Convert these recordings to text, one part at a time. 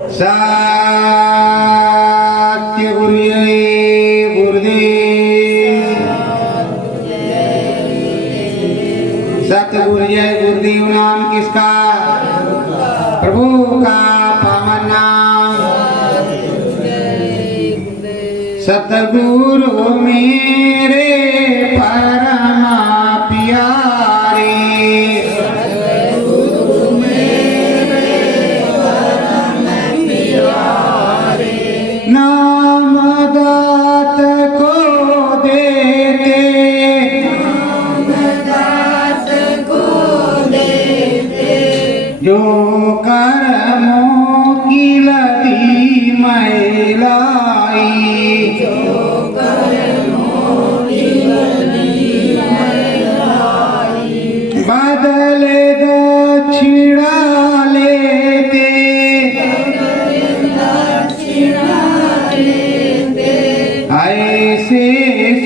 सत्य गुरुदेव सतगुरु जय गुरुदेव नाम किसका? प्रभु का पावन नाम। सतगुरु मेरे परमा प्यारे, नाम दात को देते, जो कर्मों की लदी मैलाई, बदले दक्षिणा लेते, ऐसे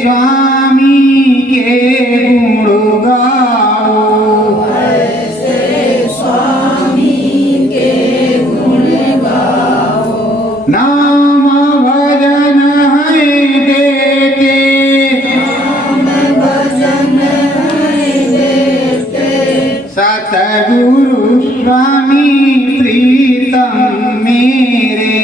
स्वामी के गुण गाओ, नाम भजन है देते, सतगुरु स्वामी प्रीतम मेरे,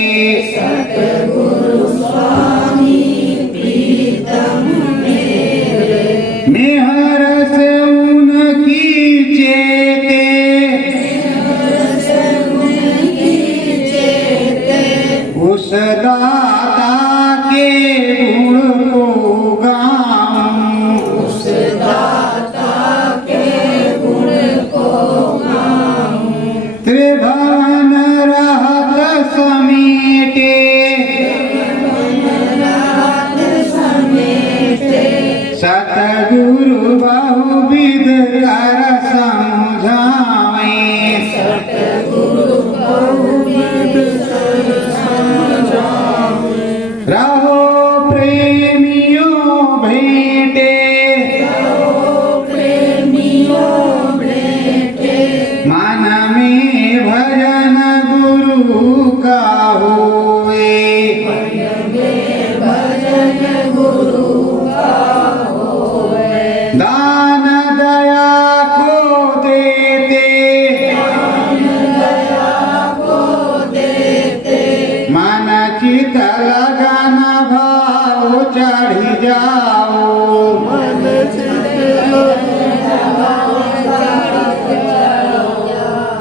मेहर से उनकी चेते, उस दाता के गुण को गाऊं, त्रिभुवन रहत समेटे, सतगुरु बहुविध कर समझावे, रहो प्रेमियों भेंटे, मन में भजन गुरु का होए, दान दया को देते, मन चित लगन भाव चढ़ी जाओ,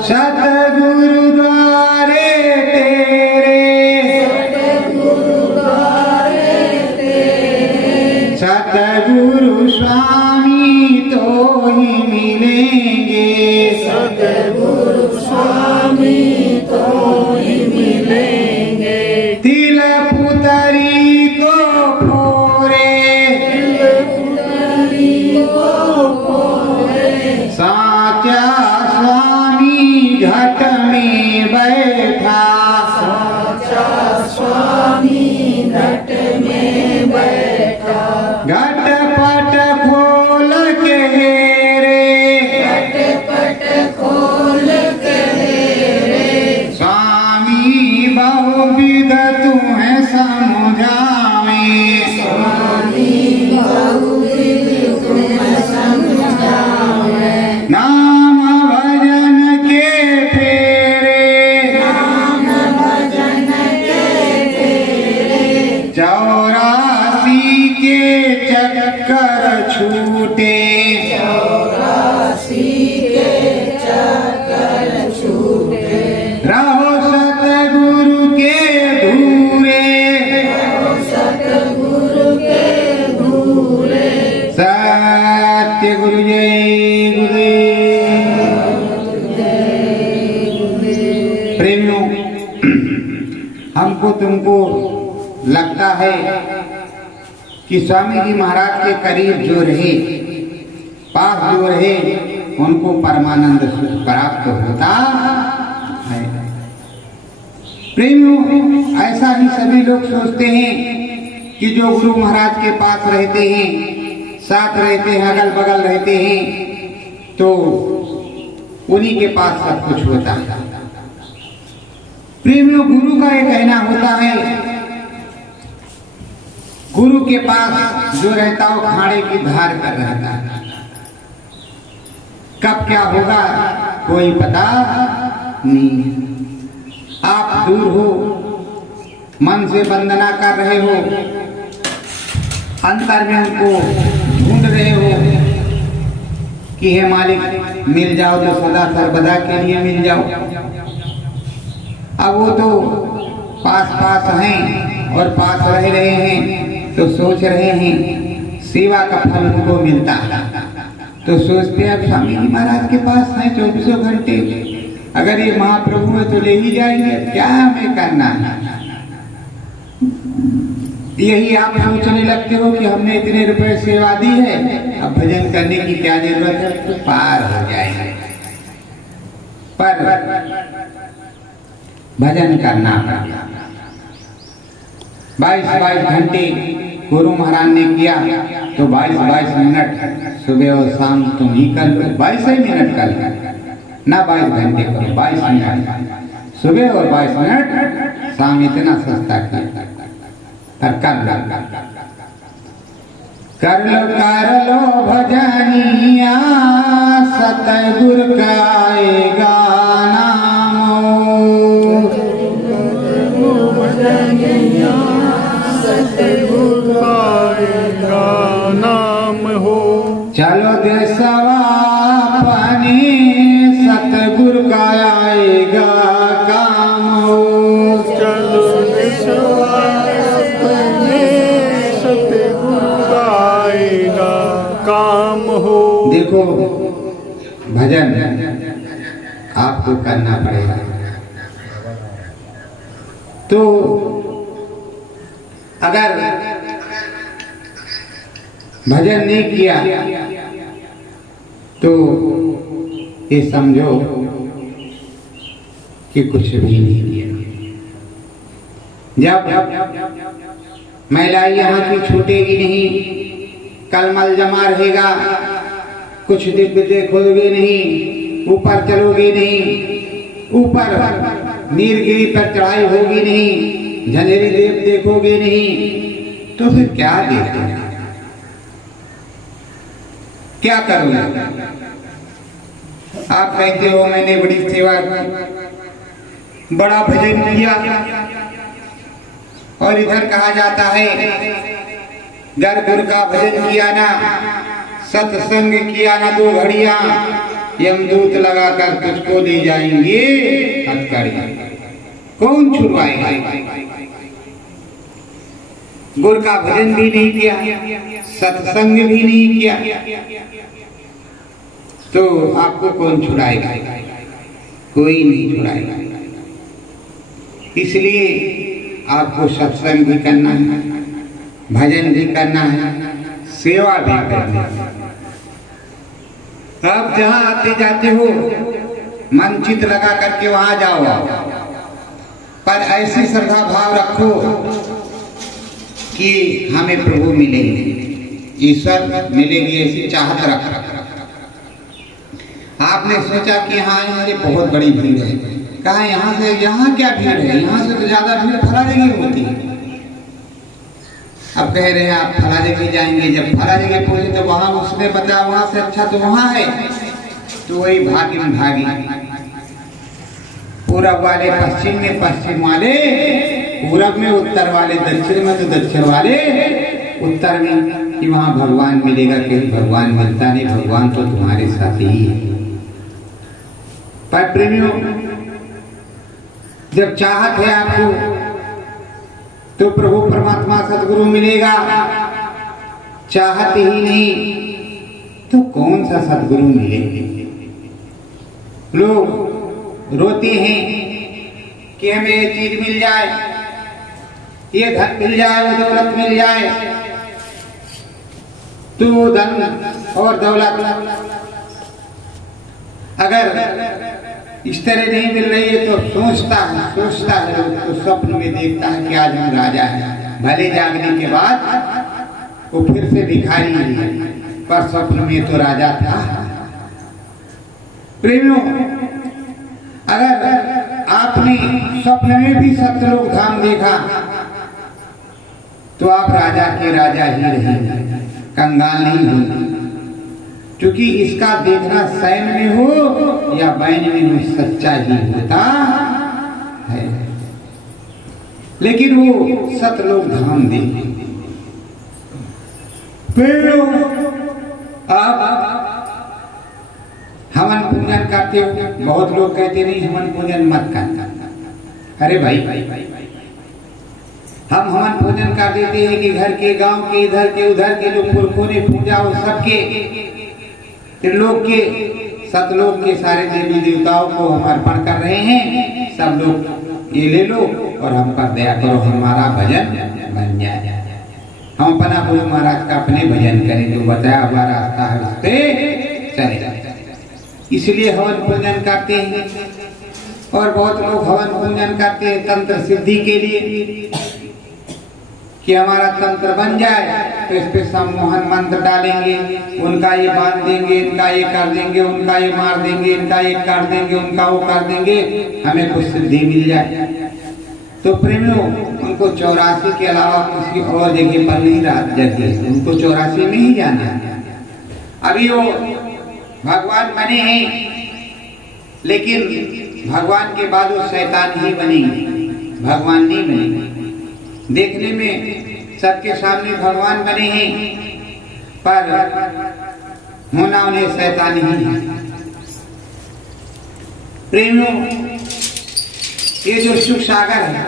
सतगुरु द्वारे तेरे, सतगुरु स्वामी तो ही मिलेंगे, तिल पुतरी को फोरे, साचा स्वामी घट में बैठा, घट पट खोल के हेरे, स्वामी बहुविध तुम्हें समझावे, नाम भजन के फेरे, 84 के चक्कर छूटे, रहो सतगुरु के धूरे, सत्य गुरु जय गुरुदेव। प्रेमियों, हमको तुमको लगता है कि स्वामी जी महाराज के करीब जो रहे, पास जो रहे, उनको परमानंद प्राप्त होता है। प्रेमियों, ऐसा ही सभी लोग सोचते हैं कि जो गुरु महाराज के पास रहते हैं, साथ रहते हैं, अगल बगल रहते हैं, तो उन्हीं के पास सब कुछ होता है। प्रेमियों, गुरु का ये कहना होता है, गुरु के पास जो रहता हो खाड़े की धार कर रहता है। कब क्या होगा कोई पता नहीं। आप दूर हो, मन से वंदना कर रहे हो, अंतर में उनको ढूंढ रहे हो कि हे मालिक मिल जाओ तो सदा सर्वदा के लिए मिल जाओ। अब वो तो पास पास हैं और पास रह रहे हैं, तो सोच रहे हैं सेवा का फल उनको मिलता है, तो सोचते हैं अब स्वामी जी महाराज के पास हैं 24 घंटे, अगर ये महाप्रभु है तो ले ही जाएंगे, क्या हमें करना है। यही आप सोचने लगते हो कि हमने इतने रुपए सेवा दी है, अब भजन करने की क्या जरूरत है, तो पार हो जाएंगे। पर भजन करना पड़ा। 22 घंटे गुरु महाराज ने किया, तो 22 मिनट सुबह और शाम तुम ही कर लो। 22 मिनट कर लो ना, 22 घंटे करो, 22 मिनट सुबह और 22 मिनट शाम, इतना सस्ता कर लो भजनिया, सतगुर गाएगा नाम, भजनिया सतगुर गाएगा नाम हो। चलो देशवा पानी, सतगुर गाएगा काम हो। चलो देशवा काम हो। देखो भजन आपको करना पड़ेगा, तो अगर भजन नहीं किया तो ये समझो कि कुछ भी नहीं किया। जब महिलाई यहाँ की छूटेगी नहीं, कलमल जमा रहेगा, कुछ दिव्य देखोगे नहीं, ऊपर चलोगे नहीं, ऊपर नीलगिरी पर चढ़ाई होगी नहीं, झंझरी देव देखोगे नहीं, तो फिर क्या देखोगे, क्या करोगे। आप कहते हो मैंने बड़ी सेवा की, बड़ा भजन किया, और इधर कहा जाता है घर गुर का भजन किया ना, सत्संग किया ना, 2 घड़ियां यमदूत लगाकर तुझको दे जाएंगे हथकड़ियां। कौन छुड़वाएगा। गुर का भजन भी नहीं किया, सत्संग भी नहीं किया, तो आपको कौन छुड़ाएगा, कोई नहीं छुड़ाएगा। इसलिए आपको सत्संग भी करना है, भजन भी करना है, सेवा भी करनी है। आप जहाँ आते जाते हो मन चित लगा करके वहां जाओ, पर ऐसी श्रद्धा भाव रखो कि हमें प्रभु मिलेंगे, ईश्वर मिलेंगे, ऐसी चाहत रखो। आपने सोचा कि यहाँ मुझे बहुत बड़ी भीड़ है, कहा यहाँ क्या भीड़ है, यहाँ से तो ज्यादा भीड़ फला जगह होती है। अब कह रहे हैं आप फला जगह जाएंगे, जब फला जगह पहुंचे तो वहां उसने बताया वहां से अच्छा तो वहां है, तो वही भागी में भागी, पूरब वाले पश्चिम में, पश्चिम वाले पूरब में, उत्तर वाले दक्षिण में, तो दक्षिण वाले उत्तर में, कि वहां भगवान मिलेगा। कहीं भगवान मिलता नहीं, भगवान तो तुम्हारे साथ ही है। पर प्रेमियों, जब चाहत है आपको तो प्रभु परमात्मा सदगुरु मिलेगा, चाहत ही नहीं तो कौन सा सदगुरु मिलेगा। लोग रोते हैं कि हमें ये चीज मिल जाए, ये धन मिल जाए, वो दौलत मिल जाए, तो वो धन और दौलत अगर इस तरह नहीं मिल रही है तो सोचता है तो स्वप्न में देखता है कि आज हम राजा हैं। भले जागने के बाद वो फिर से भिखारी है, पर स्वप्न में तो राजा था। प्रेमियों, अगर आपने स्वप्न में भी सतलोक धाम देखा तो आप राजा के राजा ही रहेंगे, कंगाल नहीं होंगे। क्योंकि इसका देखना सैन में हो या बैन में हो, सच्चा ही होता है। लेकिन वो सतलोक धाम देखे। आप हवन पूजन करते हो, बहुत लोग कहते नहीं हवन पूजन मत करना। अरे भाई हम हवन पूजन कर देते हैं कि घर के, गांव के, इधर के, उधर के जो पुरखों ने पूजा हो सबके, त्रिलोक के, सतलोक के सारे देवी देवताओं को हम अर्पण कर रहे हैं। सब लोग ये ले लो और हम पर दया करो, हमारा भजन बन जाए। हम अपना गुरु महाराज का अपने भजन करें, जो बताया हुआ रास्ता है उस पे चले। इसलिए हवन पूजन करते हैं। और बहुत लोग हवन पूजन करते हैं तंत्र सिद्धि के लिए कि हमारा तंत्र बन जाए, तो इस पे सम्मोहन मंत्र डालेंगे, उनका ये बांध देंगे, इनका ये कर देंगे, उनका ये मार देंगे, इनका ये कर देंगे, उनका वो कर देंगे, हमें कुछ सिद्धि मिल जाए। तो प्रेमियों, उनको 84 के अलावा किसी और जगह पर नहीं जगह, उनको 84 में ही जाना है। अभी वो भगवान बने हैं, लेकिन भगवान के बाद वो शैतान ही बनेंगे, भगवान नहीं बनेंगे। देखने में सबके सामने भगवान बने हैं, पर होना उन्हें शैतान ही है। प्रेमियों, ये जो सुख सागर है,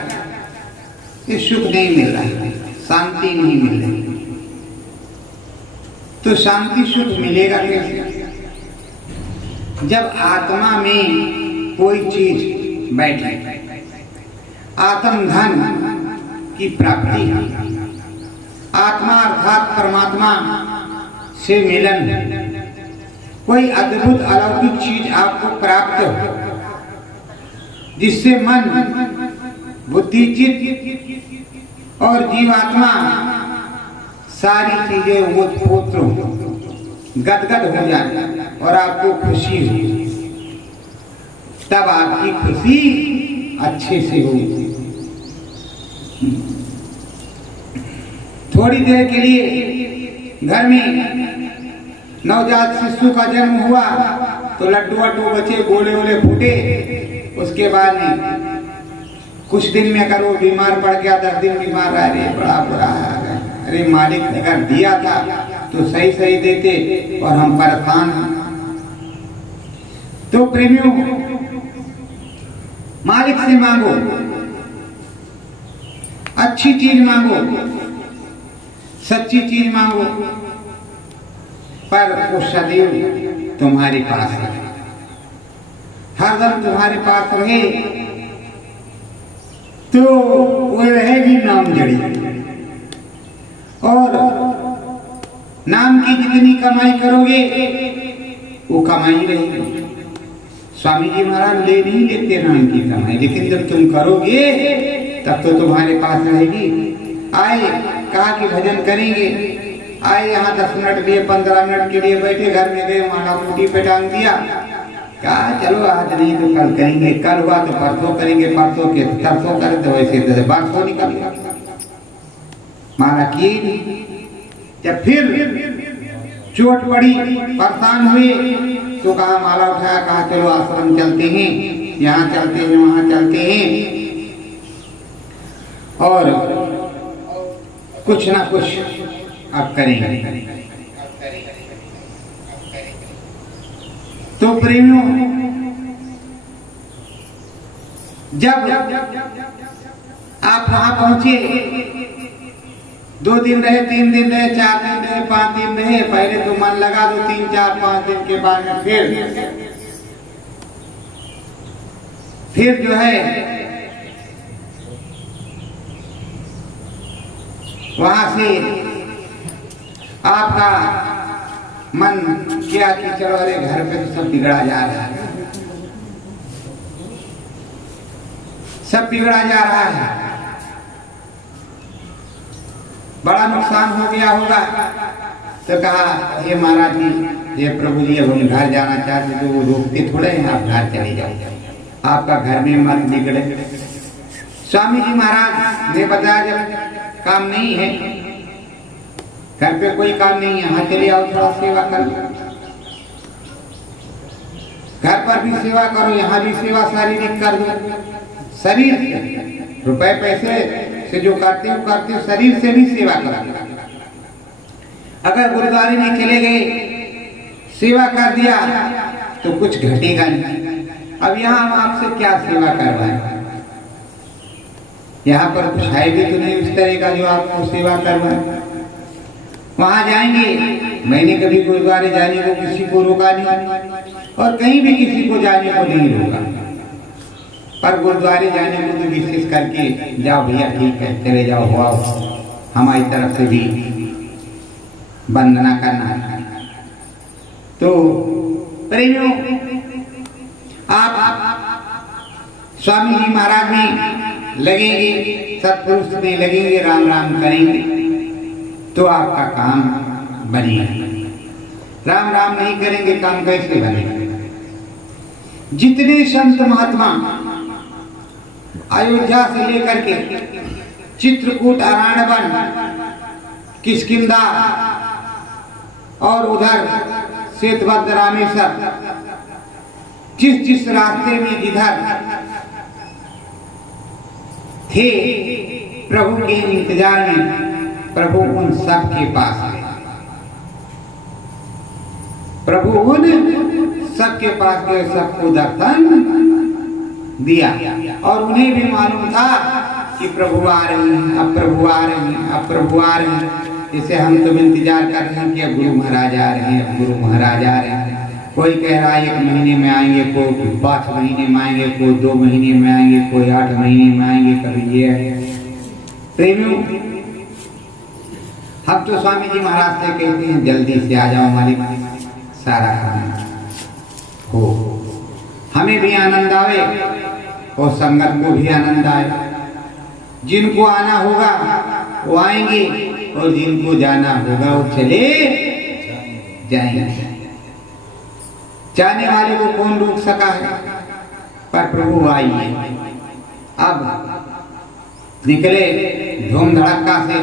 ये सुख नहीं मिल रहा है, शांति नहीं मिल रही। तो शांति सुख मिलेगा कैसे? जब आत्मा में कोई चीज बैठे, आत्म धन की प्राप्ति, आत्मा अर्थात परमात्मा से मिलन, कोई अद्भुत अलौकिक चीज आपको प्राप्त हो, जिससे मन, बुद्धि, चित्त और जीवात्मा सारी चीजें ओतप्रोत हो, गदगद हो जाए और आपको खुशी हो, तब आपकी खुशी अच्छे से होगी। थोड़ी देर के लिए घर में नवजात शिशु का जन्म हुआ तो लड्डू वड्डू बचे, गोले वोले फूटे। उसके बाद में कुछ दिन में अगर वो बीमार पड़ गया, 10 दिन बीमार रहा, अरे बड़ा बुरा है, अरे मालिक ने अगर दिया था तो सही सही देते और हम परेशान हैं। तो प्रेमियों, मालिक से मांगो, अच्छी चीज मांगो, सच्ची चीज मांगो, पर वो सदैव तुम्हारे पास है, हरदम तुम्हारे पास रहे तो वो रहेगी नाम जड़ी। और नाम की जितनी कमाई करोगे वो कमाई रहेगी। स्वामी जी महाराज ले नहीं लेते नाम की कमाई, लेकिन जब तुम करोगे तब तो तुम्हारे पास रहेगी। आए, कहा कि भजन करेंगे, आए यहाँ 10 मिनट लिए, 15 मिनट के लिए बैठे, घर में गए, माला मुट्ठी पे टांग दिया, कहा चलो आज नहीं तो कल करेंगे, कल हुआ तो परसों करेंगे, परसों के तरसों करे, तो वैसे बारसों निकल गया, माला की। जब फिर चोट पड़ी, परेशान हुए, तो कहा माला उठाया, कहा चलो आश्रम चलते हैं, यहाँ चलते हैं, वहां चलते हैं, और कुछ ना कुछ अब करेंगे। तो प्रेमियों, जब आप वहां पहुंचे, 2 दिन रहे, 3 दिन रहे, 4 दिन रहे, 5 दिन रहे, पहले तो मन लगा, 2, 3, 4, 5 दिन के बाद में फिर जो है वहां से आपका मन किया कि चलो, अरे घर पे तो सब बिगड़ा जा रहा है, सब बिगड़ा जा रहा है, बड़ा नुकसान हो गया होगा। तो कहा, हे महाराज जी, हे प्रभु जी, अब हम घर जाना चाहते, तो वो रोकते थोड़े हैं, आप घर चले जाओ। आपका घर में मत बिगड़े। स्वामी जी महाराज ने बताया जब काम नहीं है, घर पे कोई काम नहीं है, यहाँ चले आओ थोड़ा सेवा कर लो। घर पर भी सेवा करो, यहाँ भी सेवा शारीरिक कर दो। शरीर से, रुपए पैसे से जो करते हो, शरीर से भी सेवा करो। अगर गुरुद्वारे में चले गए, सेवा कर दिया तो कुछ घटेगा नहीं। अब यहाँ हम आपसे क्या सेवा करवाएं? यहाँ पर कुछ है भी तो नहीं उस तरह का जो आपको सेवा करवाए। वहां जाएंगे, मैंने कभी गुरुद्वारे जाने को किसी को रोका नहीं और कहीं भी किसी को जाने को नहीं रोका, पर गुरुद्वारे जाने को तो विशेष करके जाओ भैया, ठीक है चले जाओ, हुआ हमारी तरफ से भी वंदना करना। तो प्रेमियों, आप स्वामी जी महाराज में लगेंगे, सत्पुरुष में लगेंगे, राम राम करेंगे तो आपका काम बनेगा। राम राम नहीं करेंगे काम कैसे बनेगा? जितने संत महात्मा अयोध्या से लेकर के चित्रकूट, अराणवन, किष्किंधा और उधर श्वेतभद्र, रामेश्वर, जिस जिस रास्ते में जिधर थे प्रभु के इंतजार में, प्रभु उन सब के पास गए। प्रभु उन सबके पास गए, सबको दर्शन दिया और उन्हें भी मालूम था कि प्रभु आ रहे हैं, अब प्रभु आ रहे हैं, अब प्रभु आ रहे हैं। जैसे हम तुम इंतजार कर रहे हैं कि अब गुरु महाराज आ रहे हैं, अब गुरु महाराज आ रहे हैं। कोई कह रहा है 1 महीने में आएंगे, कोई 5 महीने में आएंगे, कोई 2 महीने में आएंगे, कोई 8 महीने में आएंगे, कभी ये है। प्रेमियों, हम तो स्वामी जी महाराज से कहते हैं जल्दी से आ जाओ मालिक, सारा काम हो, हमें भी आनंद आवे और संगत को भी आनंद आए। जिनको आना होगा वो आएंगे और जिनको जाना होगा वो चले जाएंगे। जाने वाले को कौन रोक सका है? पर प्रभु आइए। अब निकले धूम धड़क्का से,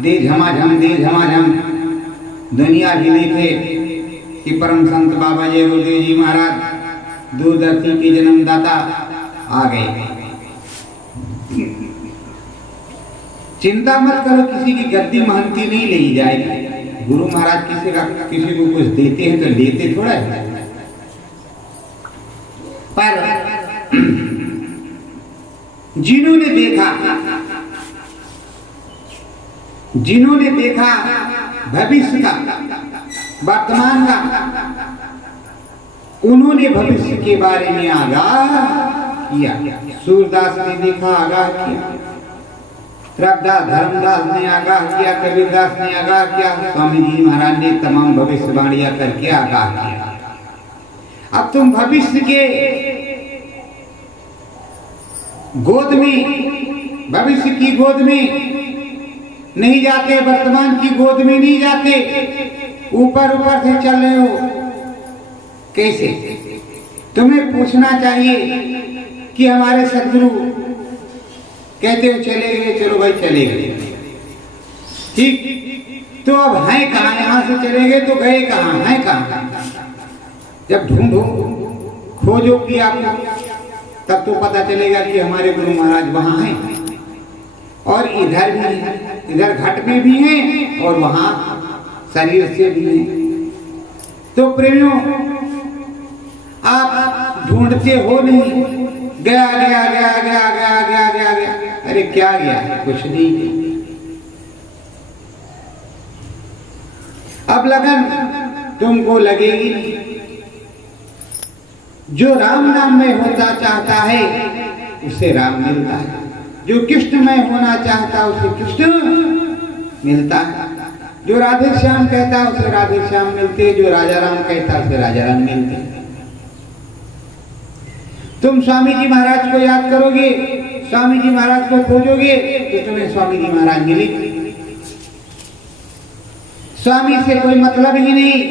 दे झमाझम, दे झमाझम। दुनिया भी देखे कि परम संत बाबा जय गुरुदेव जी महाराज, दूरदर्शी के जन्मदाता आ गए। चिंता मत करो, किसी की गद्दी महंती नहीं ले जाएगी। गुरु महाराज किसी को कुछ देते हैं तो लेते थोड़ा है, पर जिन्होंने देखा भविष्य का, वर्तमान का, उन्होंने भविष्य के बारे में आगाह किया। सूरदास ने देखा, आगाह किया। रविदास, धर्मदास ने आगाह किया, कबीरदास ने आगाह किया, स्वामी जी महाराज ने तमाम भविष्यवाणियां करके आगाह किया। अब तुम भविष्य के गोद में, भविष्य की गोद में नहीं जाते, वर्तमान की गोद में नहीं जाते, ऊपर ऊपर से चल रहे हो। कैसे? तुम्हें पूछना चाहिए कि हमारे सदगुरु कहते हो चले गए, चलो भाई चले गए, ठीक, तो अब हैं कहाँ? यहाँ से चले गए तो गए कहाँ, हैं कहाँ? जब ढूंढो, खोजो कि आपको, तब तो पता चलेगा कि हमारे गुरु महाराज वहां हैं और इधर भी हैं, इधर घट में भी हैं और वहां शरीर से भी हैं। तो प्रेमियों, आप ढूंढते हो नहीं, गया गया गया गया गया गया गया गया, अरे क्या गया? कुछ नहीं। अब लगन तुमको लगेगी नहीं। जो राम नाम में होता चाहता है उसे राम मिलता है, जो कृष्णमय होना चाहता है उसे कृष्ण मिलता है, जो राधे श्याम कहता है उसे राधे श्याम मिलते, जो राजा राम कहता है उसे राजा राम मिलते। तुम स्वामी जी महाराज को याद करोगे, स्वामी जी महाराज को खोजोगे तो तुम्हें स्वामी जी महाराज मिलेंगे। स्वामी से कोई मतलब ही नहीं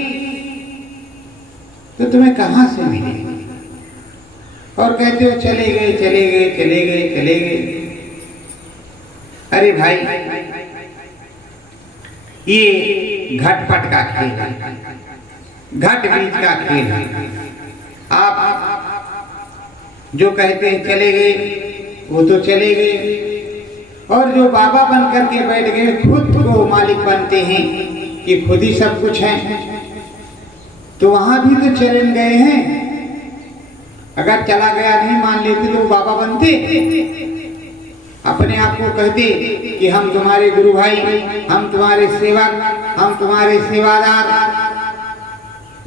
तो तुम्हें कहां से मिलेंगे? और कहते हो चले गए चले गए चले गए चले गए। अरे भाई, ये घटपट का खेल है, घट बीज का खेल है। आप जो कहते हैं चले गए वो तो चले गए, और जो बाबा बन करके बैठ गए खुद को मालिक बनते हैं कि खुद ही सब कुछ है, तो वहां भी तो चले गए हैं। अगर चला गया नहीं मान लेते तो बाबा बनते, अपने आप को कहते कि हम तुम्हारे गुरु भाई, हम तुम्हारे सेवक, हम तुम्हारे सेवादार,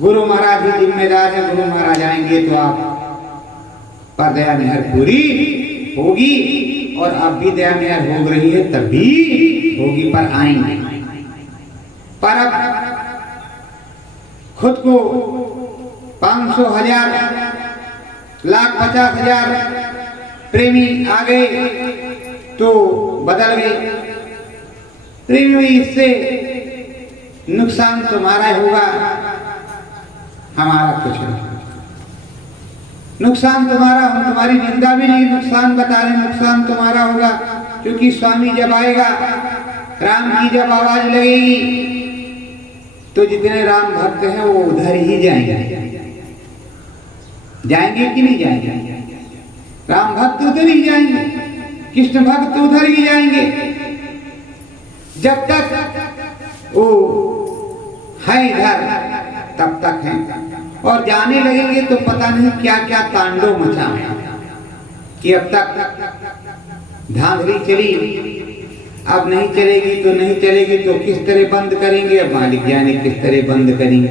गुरु महाराज ही जिम्मेदार है, गुरु महाराज आएंगे तो आप पर दया मेहर पूरी होगी, और अब भी दया मेहर हो रही है तब भी होगी, पर आएंगे। पर अब खुद को 500, 1000, लाख, 50,000 प्रेमी आ गए तो बदल गए। प्रेमी, इससे नुकसान तुम्हारा होगा, हमारा कुछ नहीं। नुकसान तुम्हारा, हम तुम्हारी निंदा भी नहीं, नुकसान बता रहे, नुकसान तुम्हारा होगा। क्योंकि स्वामी जब आएगा, राम की जब आवाज लगेगी तो जितने राम भक्त हैं वो उधर ही जाएंगे। जाएंगे कि नहीं जाएंगे? राम भक्त उधर ही जाएंगे, कृष्ण भक्त उधर ही जाएंगे। जब तक वो है इधर तब तक है, और जाने लगेंगे तो पता नहीं क्या क्या तांडव मचा कि अब तक धांधली चली, अब नहीं चलेगी तो नहीं चलेगी तो किस तरह बंद करेंगे, अब मालिक जाने किस तरह बंद करेंगे।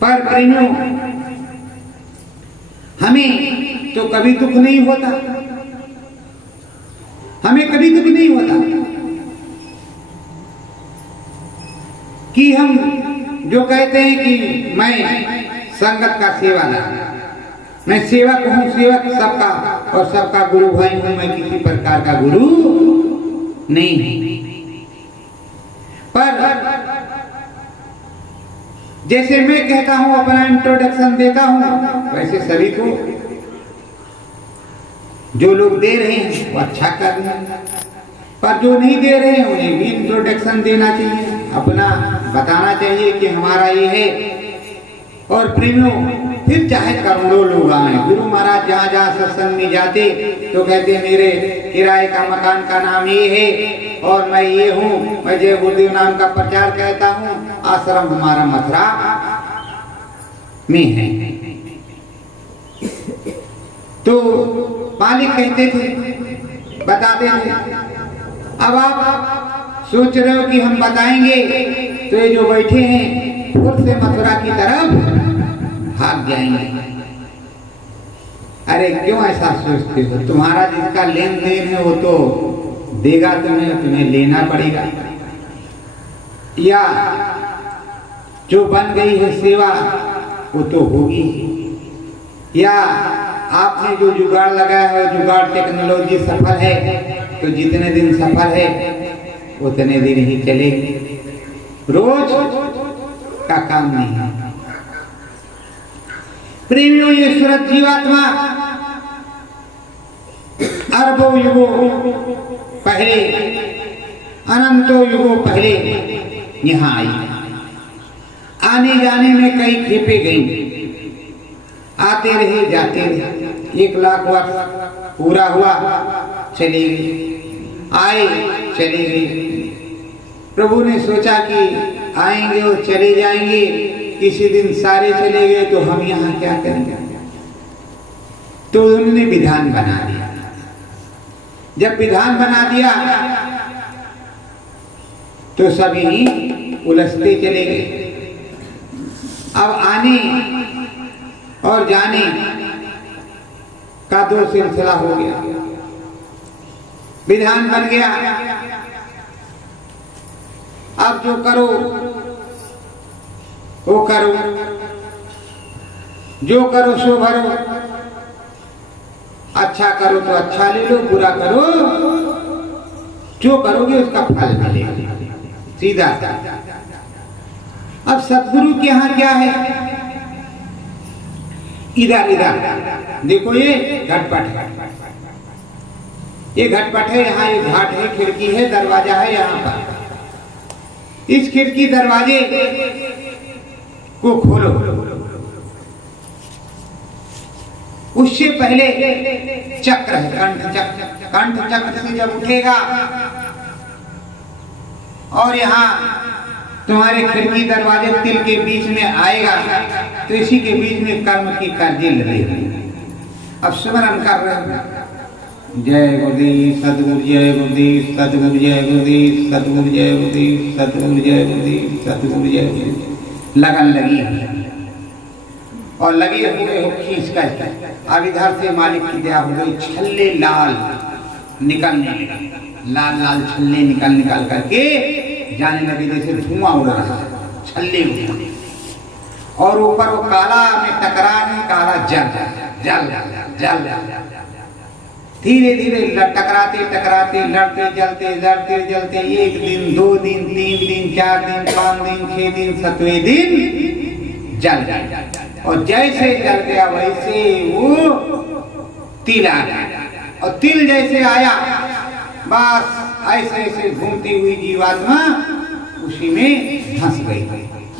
पर प्रेमियों, हमें तो कभी दुख नहीं होता, हमें कभी दुख नहीं होता कि हम जो कहते हैं कि मैं संगत का सेवादार, मैं सेवक हूं, सेवक सबका और सबका गुरु भाई हूं, मैं किसी प्रकार का गुरु नहीं हूं। पर जैसे मैं कहता हूं, अपना इंट्रोडक्शन देता हूं, वैसे सभी को जो लोग दे रहे हैं वो अच्छा कर रहे हैं, पर जो नहीं दे रहे हैं उन्हें भी इंट्रोडक्शन देना चाहिए, अपना बताना चाहिए कि हमारा ये है। और प्रेमियों, फिर चाहे करोड़ों लोग आए, गुरु महाराज जहाँ जहाँ सत्संग में जाते तो कहते मेरे किराए का मकान का नाम ये है और मैं ये हूँ, मैं जय गुरुदेव नाम का प्रचार कहता हूँ, आश्रम हमारा मथुरा में है। तो मालिक कहते थे, बताते थे। अब आप सोच रहे हो कि हम बताएंगे तो ये जो बैठे हैं खुद से मथुरा की तरफ भाग जाएंगे। अरे क्यों ऐसा सोचते हो? तुम्हारा जिसका लेन देन है वो तो देगा तुम्हें, तुम्हें लेना पड़ेगा। या जो बन गई है सेवा वो तो होगी, या आपने जो जुगाड़ लगाया है जुगाड़ टेक्नोलॉजी सफल है तो जितने दिन सफल है उतने दिन ही चलेगी, रोज का काम नहीं है। प्रेमियों, ये सूरत जीवात्मा अरबों युगों पहले, अनंतों युगों पहले यहाँ आई। आने जाने में कई खेपे गई, आते रहे जाते रहे, 1 लाख वर्ष पूरा हुआ चले गए, आए चले गए। प्रभु ने सोचा कि आएंगे और चले जाएंगे, किसी दिन सारे चले गए तो हम यहाँ क्या करेंगे। तो उन्होंने विधान बना दिया। जब विधान बना दिया तो सभी उलझते चले गए। अब आने और जाने का 2 सिलसिला हो गया। विधान बन गया, अब जो करो वो करो, जो करो सो भरो, अच्छा करो तो अच्छा ले लो, बुरा करो जो करोगे उसका फल मिलेगा, सीधा सा। अब सतगुरु के यहाँ क्या है इधर इधर देखो ये घटपट है, ये घटपट है, यहाँ ये घाट है, खिड़की है, दरवाजा है यहाँ पर। इस खिड़की दरवाजे को खोलो। उससे पहले चक्र है, कंठ चक्र। कंठ चक्र से जब उठेगा और यहाँ तुम्हारे खिड़की दरवाजे तिल के बीच में आएगा, तो इसी के बीच में कर्म की कर्जे लगेगी। अब स्मरण कर रहे हैं, जय गुरुदेव सतगुरु, जय गुरुदेव सतगुरु, जय गुरुदेव सतगुरु, जय गुरुदेव सतगुरु, जय गुरुदेव सतगुरु, जय गुरुदेव। लगन लगी और लगे हुए हो खींच कर। अब इधर से मालिक की दया हो गई, छल्ले लाल निकलने लगे, लाल लाल छल्ले निकल निकल करके जाने लगे, जैसे धुआं उड़ रहा है, छल्ले उड़। और ऊपर वो काला में टकरा नहीं, काला जल जल जल धीरे धीरे टकराते टकराते लड़ते जलते लड़ते जलते 1 दिन 2 दिन 3 दिन 4 दिन 5 दिन 6 दिन 7वें दिन जल गया। और जैसे जल गया वैसे वो तिल आ गया, और तिल जैसे आया बस ऐसे ऐसे घूमती हुई जीवात्मा उसी में धंस गई,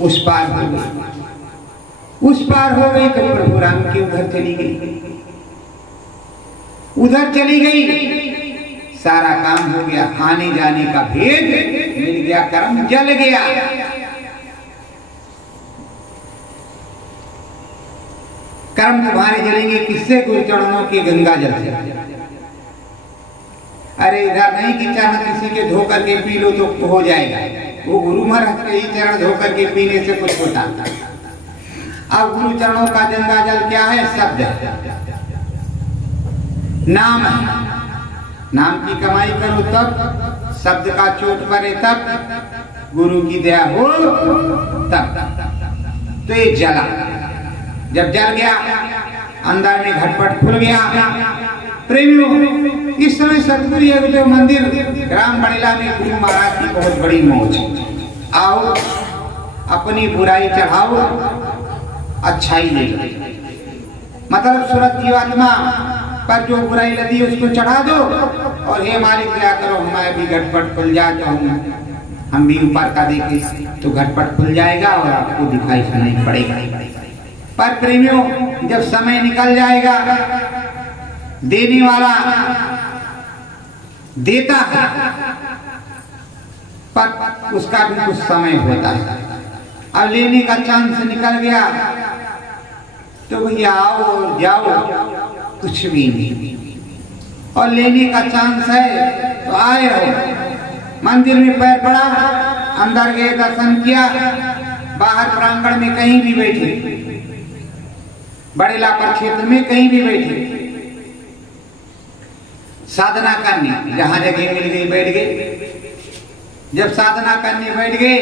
उस पार हो गई। उस पार हो गई तो प्रभु राम की उधर चली गई, उधर चली गई, सारा काम हो गया, आने जाने का भेद मिल गया, कर्म जल गया। कर्म तुम्हारे जलेंगे किससे? गुरु चरणों के गंगा जल से। अरे इधर नहीं कि चरण किसी के धो करके पी लो तो हो जाएगा, वो गुरु महाराज के ही चरण धो करके पीने से कुछ होता। अब गुरु चरणों का गंगा जल क्या है? शब्द है, नाम है। नाम की कमाई करो तब, शब्द का चोट पड़े तब, गुरु की दया हो तब। तो ये जला, जब जल गया अंदर में घटपट खुल गया। प्रेमियों, इस समय सतगुरु जो मंदिर ग्राम बड़ेला में गुरु महाराज की बहुत बड़ी मौज। आओ अपनी बुराई चढ़ाओ, अच्छाई ले लो। मतलब सूरत जीवात्मा पर जो बुराई लदी उसको चढ़ा दो, और हे मालिक क्या करो, हमारे भी घटपट खुल जाए तो हम भी ऊपर का देखें, तो घटपट खुल जाएगा और आपको दिखाई सुनाई पड़ेगा। पर प्रेमियों, जब समय निकल जाएगा, देने वाला देता है, पर उसका भी कुछ समय होता है। अब लेने का चांस निकल गया तो भैया आओ और जाओ, कुछ भी नहीं। और लेने का चांस है तो आए रहो। मंदिर में पैर पड़ा, अंदर गए, दर्शन किया, बाहर प्रांगण में कहीं भी बैठे, बड़ेला क्षेत्र में कहीं भी बैठे, साधना करने जहां जगह मिल गई बैठ गए। जब साधना करने बैठ गए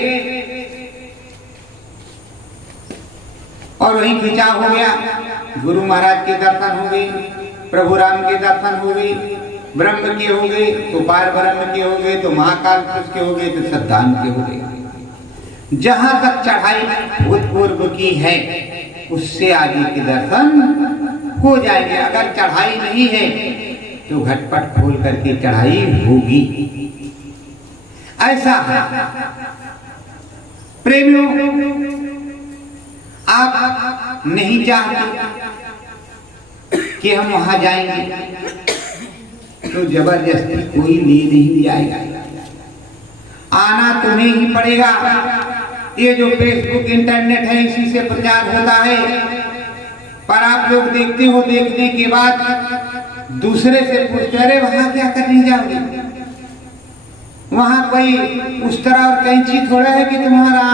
और वहीं खिंचाव हो गया, गुरु महाराज के दर्शन हो गए, प्रभु राम के दर्शन हो गए, ब्रह्म के हो गए तो पार ब्रह्म के हो गए, तो महाकाल पुरुष के हो गए, तो सद्धान के हो गए। जहां तक चढ़ाई भूतपूर्व की है उससे आगे के दर्शन हो जाएंगे। अगर चढ़ाई नहीं है तो घटपट खोल करके चढ़ाई होगी। ऐसा है प्रेमियों, आप नहीं चाहते कि हम वहां जाएंगे तो जबरदस्ती कोई ले नहीं जाएगा, आना तुम्हें ही पड़ेगा। ये जो फेसबुक इंटरनेट है इसी से प्रचार होता है, पर आप लोग देखते हो, देखने के बाद दूसरे से पूछते, अरे वहां क्या करने जाओगे? वहां कोई उस तरह और कैंची थोड़ा है कि तुम्हारा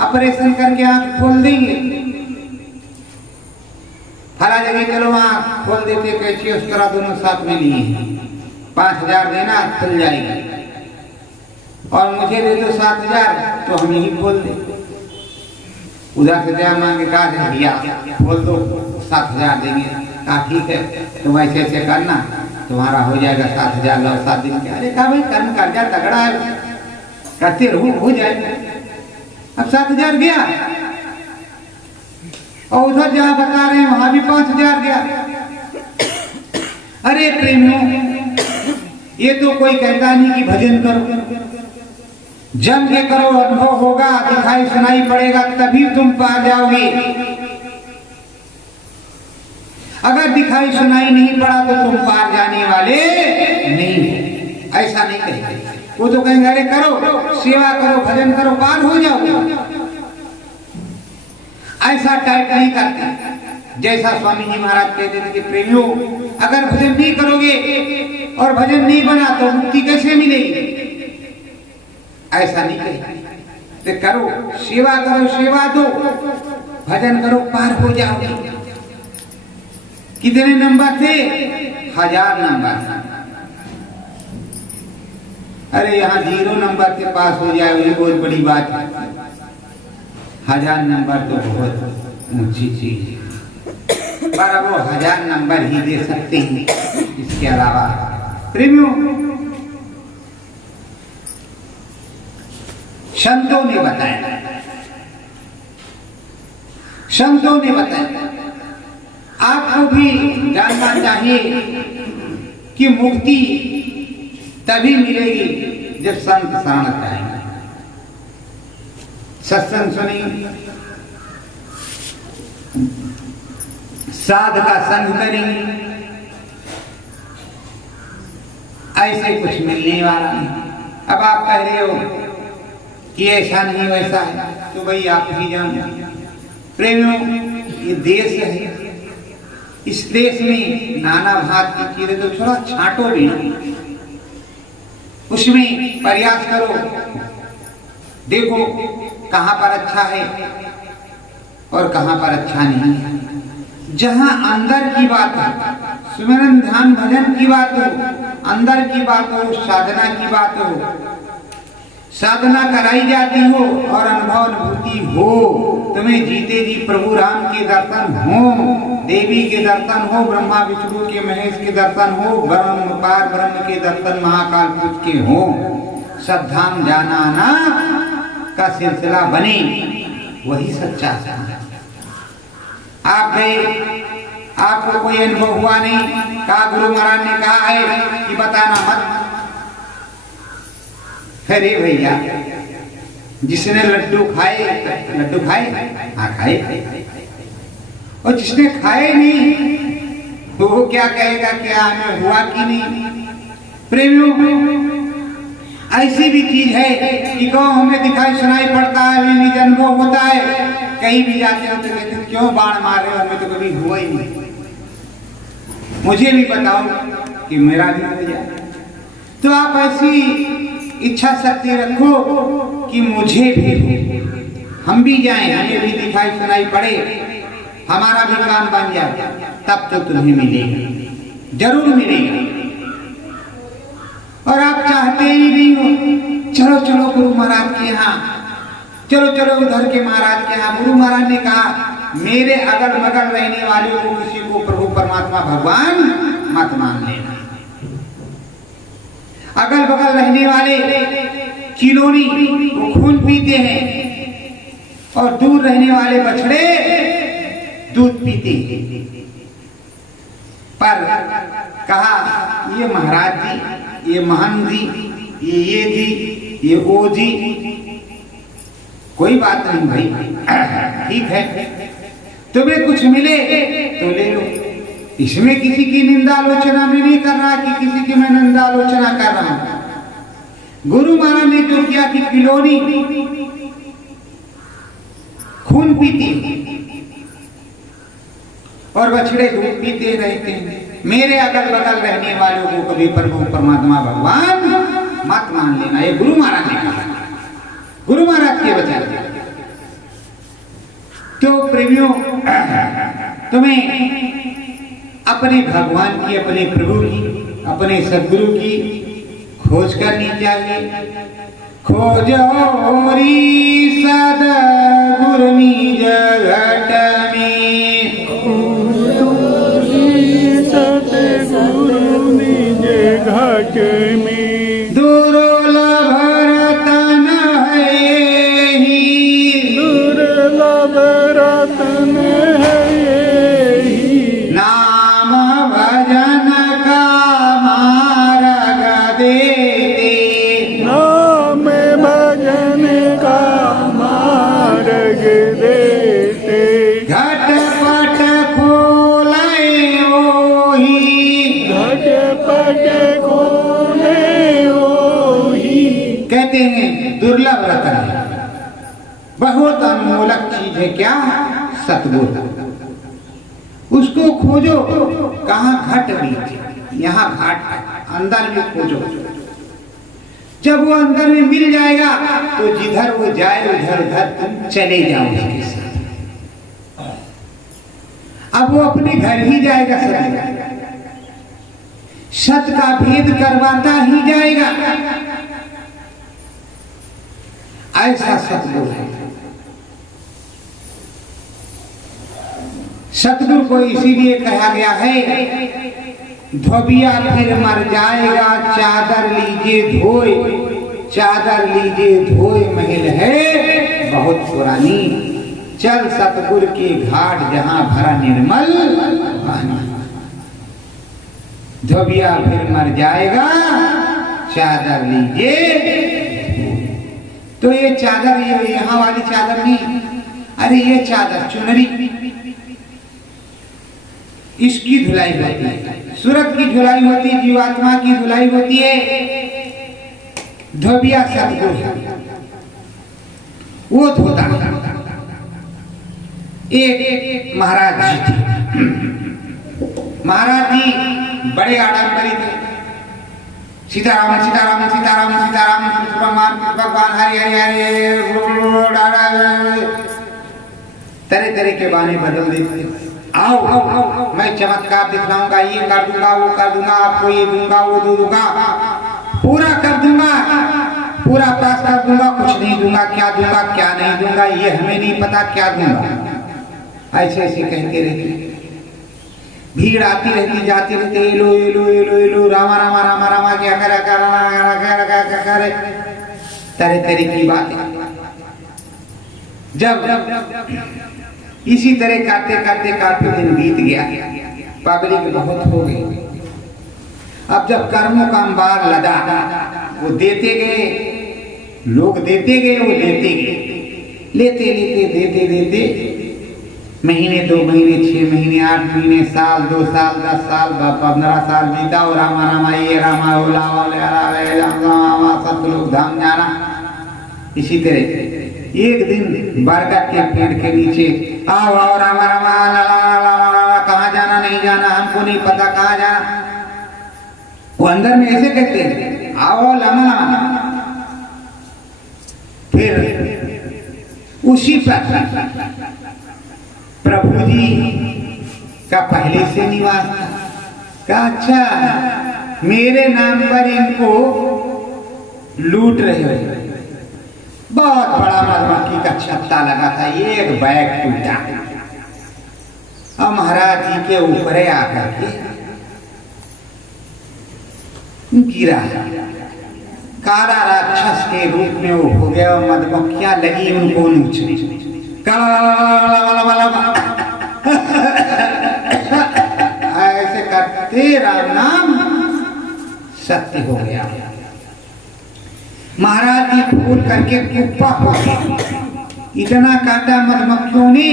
ऑपरेशन करके आंख खोल देंगे। फला जगह चलो वहां खोल देते कैंची, उस तरह दोनों साथ में लिए हैं, 5000 देना खुल जाएगा, और मुझे दे दो 7000 तो हम यही खोल दे। उधर से क्या मांगे, कहा भैया खोल दो 7000 देंगे, कहा ठीक है, तुम ऐसे ऐसे करना, तुम्हारा हो जाएगा 7000 लो 7 दिन के। अरे कहा भाई कर्म कर्जा तगड़ा है, कहते रहो हो जाएगा। अब 7000 गया और उधर जहां बता रहे हैं वहां भी 5,000 गया। अरे प्रेमियों, ये तो कोई कहता नहीं कि भजन करो, जम के करो, अनुभव होगा, दिखाई सुनाई पड़ेगा, तभी तुम पार जाओगे। अगर दिखाई सुनाई नहीं पड़ा तो तुम पार जाने वाले नहीं हो। ऐसा नहीं कहेंगे, वो तो कहेंगे अरे करो, सेवा करो, भजन करो, पार हो जाओगे। ऐसा टाइप नहीं करते। जैसा स्वामी जी महाराज कहते थे कि प्रेमियों, अगर भजन नहीं करोगे और भजन नहीं बना तो मुक्ति कैसे मिलेगी? ऐसा नहीं कहेंगे। तो करो, सेवा करो, सेवा दो, भजन करो, पार हो जाओगे। कितने नंबर थे? 1000 नंबर। अरे यहाँ 0 नंबर के पास हो जाए ये बहुत बड़ी बात है। 1000 नंबर तो बहुत ऊंची चीज है, पर वो 1000 नंबर ही दे सकते हैं। इसके अलावा प्रेमियों, संतों ने बताया, संतों ने बताया, आपको भी जानना चाहिए कि मुक्ति तभी मिलेगी जब संत शरण जाएंगे, सत्संग सुनेंगे, साध का संग करेंगे। ऐसे कुछ मिलने वाला नहीं। अब आप कह रहे हो कि ऐसा नहीं वैसा है, तो भाई आप ही जानो। प्रेमियों, ये देश है, इस देश में नाना भांत की चीजें, तो थोड़ा छांटो भी ना, उसमें प्रयास करो, देखो कहां पर अच्छा है और कहां पर अच्छा नहीं है। जहां अंदर की बात हो, सुमिरन ध्यान भजन की बात हो, अंदर की बात हो, साधना की बात हो, साधना कराई जाती हो और अनुभव अनुभूति हो, तुम्हें जीते जी प्रभु राम के दर्शन हो, देवी के दर्शन हो, ब्रह्मा विष्णु के महेश के दर्शन हो, ब्रह्म पार ब्रह्म के दर्शन महाकाल पुरुष के हो, सब धाम जाना आना का सिलसिला बने, वही सच्चा है। आप गए, आपको कोई अनुभव हुआ नहीं, कहा गुरु महाराज ने कहा है कि बताना मत। अरे भैया, जिसने लड्डू खाए, लड्डू खाए, हाँ खाए, और जिसने खाए नहीं वो क्या कहेगा क्या हमें हुआ कि नहीं? प्रेमियों, ऐसी भी चीज है कि कहो हमें दिखाई सुनाई पड़ता है, निज अनुभव होता है, कहीं भी जाते हो तो कहते क्यों बाण मार रहे हो, हमें तो कभी हुआ ही नहीं, मुझे भी बताओ कि मेरा भी हो जाए। तो आप ऐसी इच्छा शक्ति रखो कि मुझे भी हो, हम भी जाएं, हमें भी दिखाई सुनाई पड़े, हमारा भी काम बन जाए, तब तो तुम्हें मिलेगा, जरूर मिलेगा। और आप चाहते ही नहीं हो, चलो चलो गुरु महाराज के यहाँ, चलो चलो उधर के महाराज के यहाँ। गुरु महाराज ने कहा मेरे अगल बगल रहने वाले को किसी को प्रभु परमात्मा भगवान मत मान लेना। अगल बगल रहने वाले खिलौनी वो खून पीते हैं और दूर रहने वाले बछड़े दूध पीते हैं। पर कहा ये महाराज जी, ये महान जी, ये जी, ये वो जी, कोई बात नहीं भाई, ठीक है, तुम्हें कुछ मिले तो ले लो। इसमें किसी की निंदा आलोचना में नहीं कर रहा कि किसी की मैं निंदा आलोचना कर रहा हूं। गुरु महाराज ने जो किया कि खिलौनी खून पीती और बछड़े दूध पीते रहते हैं, मेरे अगल बगल रहने वालों को कभी प्रभु परमात्मा भगवान मत मान लेना। ये गुरु महाराज ने कहा, गुरु महाराज के वचन। तो प्रेमियों, तुम्हें अपने भगवान की, अपने प्रभु की, अपने सदगुरु की खोज करनी चाहिए। खोजो री सदगुरु निज घट में, खोजो री सदगुरु निज घट में, दुर्लभ रतन है ही, दुर्लभ रतन है देखो ले ओही। कहते हैं दुर्लभ रतन है, बहुत अनमोलक चीज है क्या? सतगुरु। उसको खोजो, कहाँ घट रही, यहाँ घाट, अंदर में खोजो। जब वो अंदर में मिल जाएगा तो जिधर वो जाए उधर उधर तुम चले जाओ उसके साथ। अब वो अपने घर ही जाएगा, सत का भेद करवाता ही जाएगा। ऐसा सतगुरु है। सतगुरु को इसीलिए कहा गया है, धोबिया फिर मर जाएगा चादर लीजिए धोए, चादर लीजिए धोए महल है बहुत पुरानी, चल सतगुरु के घाट जहां भरा निर्मल पानी। धोबिया फिर मर जाएगा चादर लीजिए। तो ये चादर, ये यहाँ वाली चादर नहीं, अरे ये चादर चुनरी, इसकी धुलाई होती है, सूरत की धुलाई होती है, जीवात्मा की धुलाई होती है। धोबिया सतगुरु वो धोता। एक महाराज जी थे, महाराज जी बड़े आडम्बरी थे। सीताराम सीताराम सीताराम सीताराम, भगवान भगवान हरि हरि हरि, तरह तरह के बाने बदल देते। आओ, आओ, आओ, मैं चमत्कार दिखलाऊंगा, ये कर दूंगा, वो कर दूंगा, आपको ये दूंगा, वो दूंगा, पूरा कर दूंगा, पूरा पास कर दूंगा, कुछ नहीं दूंगा, क्या दूंगा क्या नहीं दूंगा ये हमें नहीं पता, क्या दूंगा। ऐसे ऐसे कहते रहते, भीड़ आती रहती जाती रहती, एलो एलो एलो एलो, रामा रामा रामा रामा, क्या करे क्या करे, तरह तरह की बातें। जब इसी तरह करते करते काफी दिन बीत गया, पब्लिक बहुत हो गई। अब जब कर्मों का अंबार लदा, वो देते गए, लोग देते गए, वो लेते गए, लेते लेते देते देते महीने 2 महीने 6 महीने 8 महीने साल 2 साल 10 साल 15 साल बीता, और रामा रामा ये रामा रामा सतलोक धाम जाना। इसी तरह एक दिन बरगद के पेड़ के नीचे, आओ आओ रामा रामा, कहाँ जाना नहीं जाना हमको नहीं पता, कहाँ जाना। वो अंदर में ऐसे कहते हैं, आओ लामा लामा। फिर उसी पर प्रभु जी का पहले से निवास था। कहा अच्छा, मेरे नाम पर इनको लूट रहे हो। बहुत बड़ा मधुमक्खी का छत्ता लगा था, एक बैग टूटा और महाराज जी के ऊपर आकर के गिरा। काला राक्षस के रूप में वो हो गया और मधुमक्खियां लगी उनको नोचने। ऐसे करते राम नाम सत्य हो गया। महाराज जी फूल करके कुप्पा हो गए। इतना काटा मधुमक्खियों ने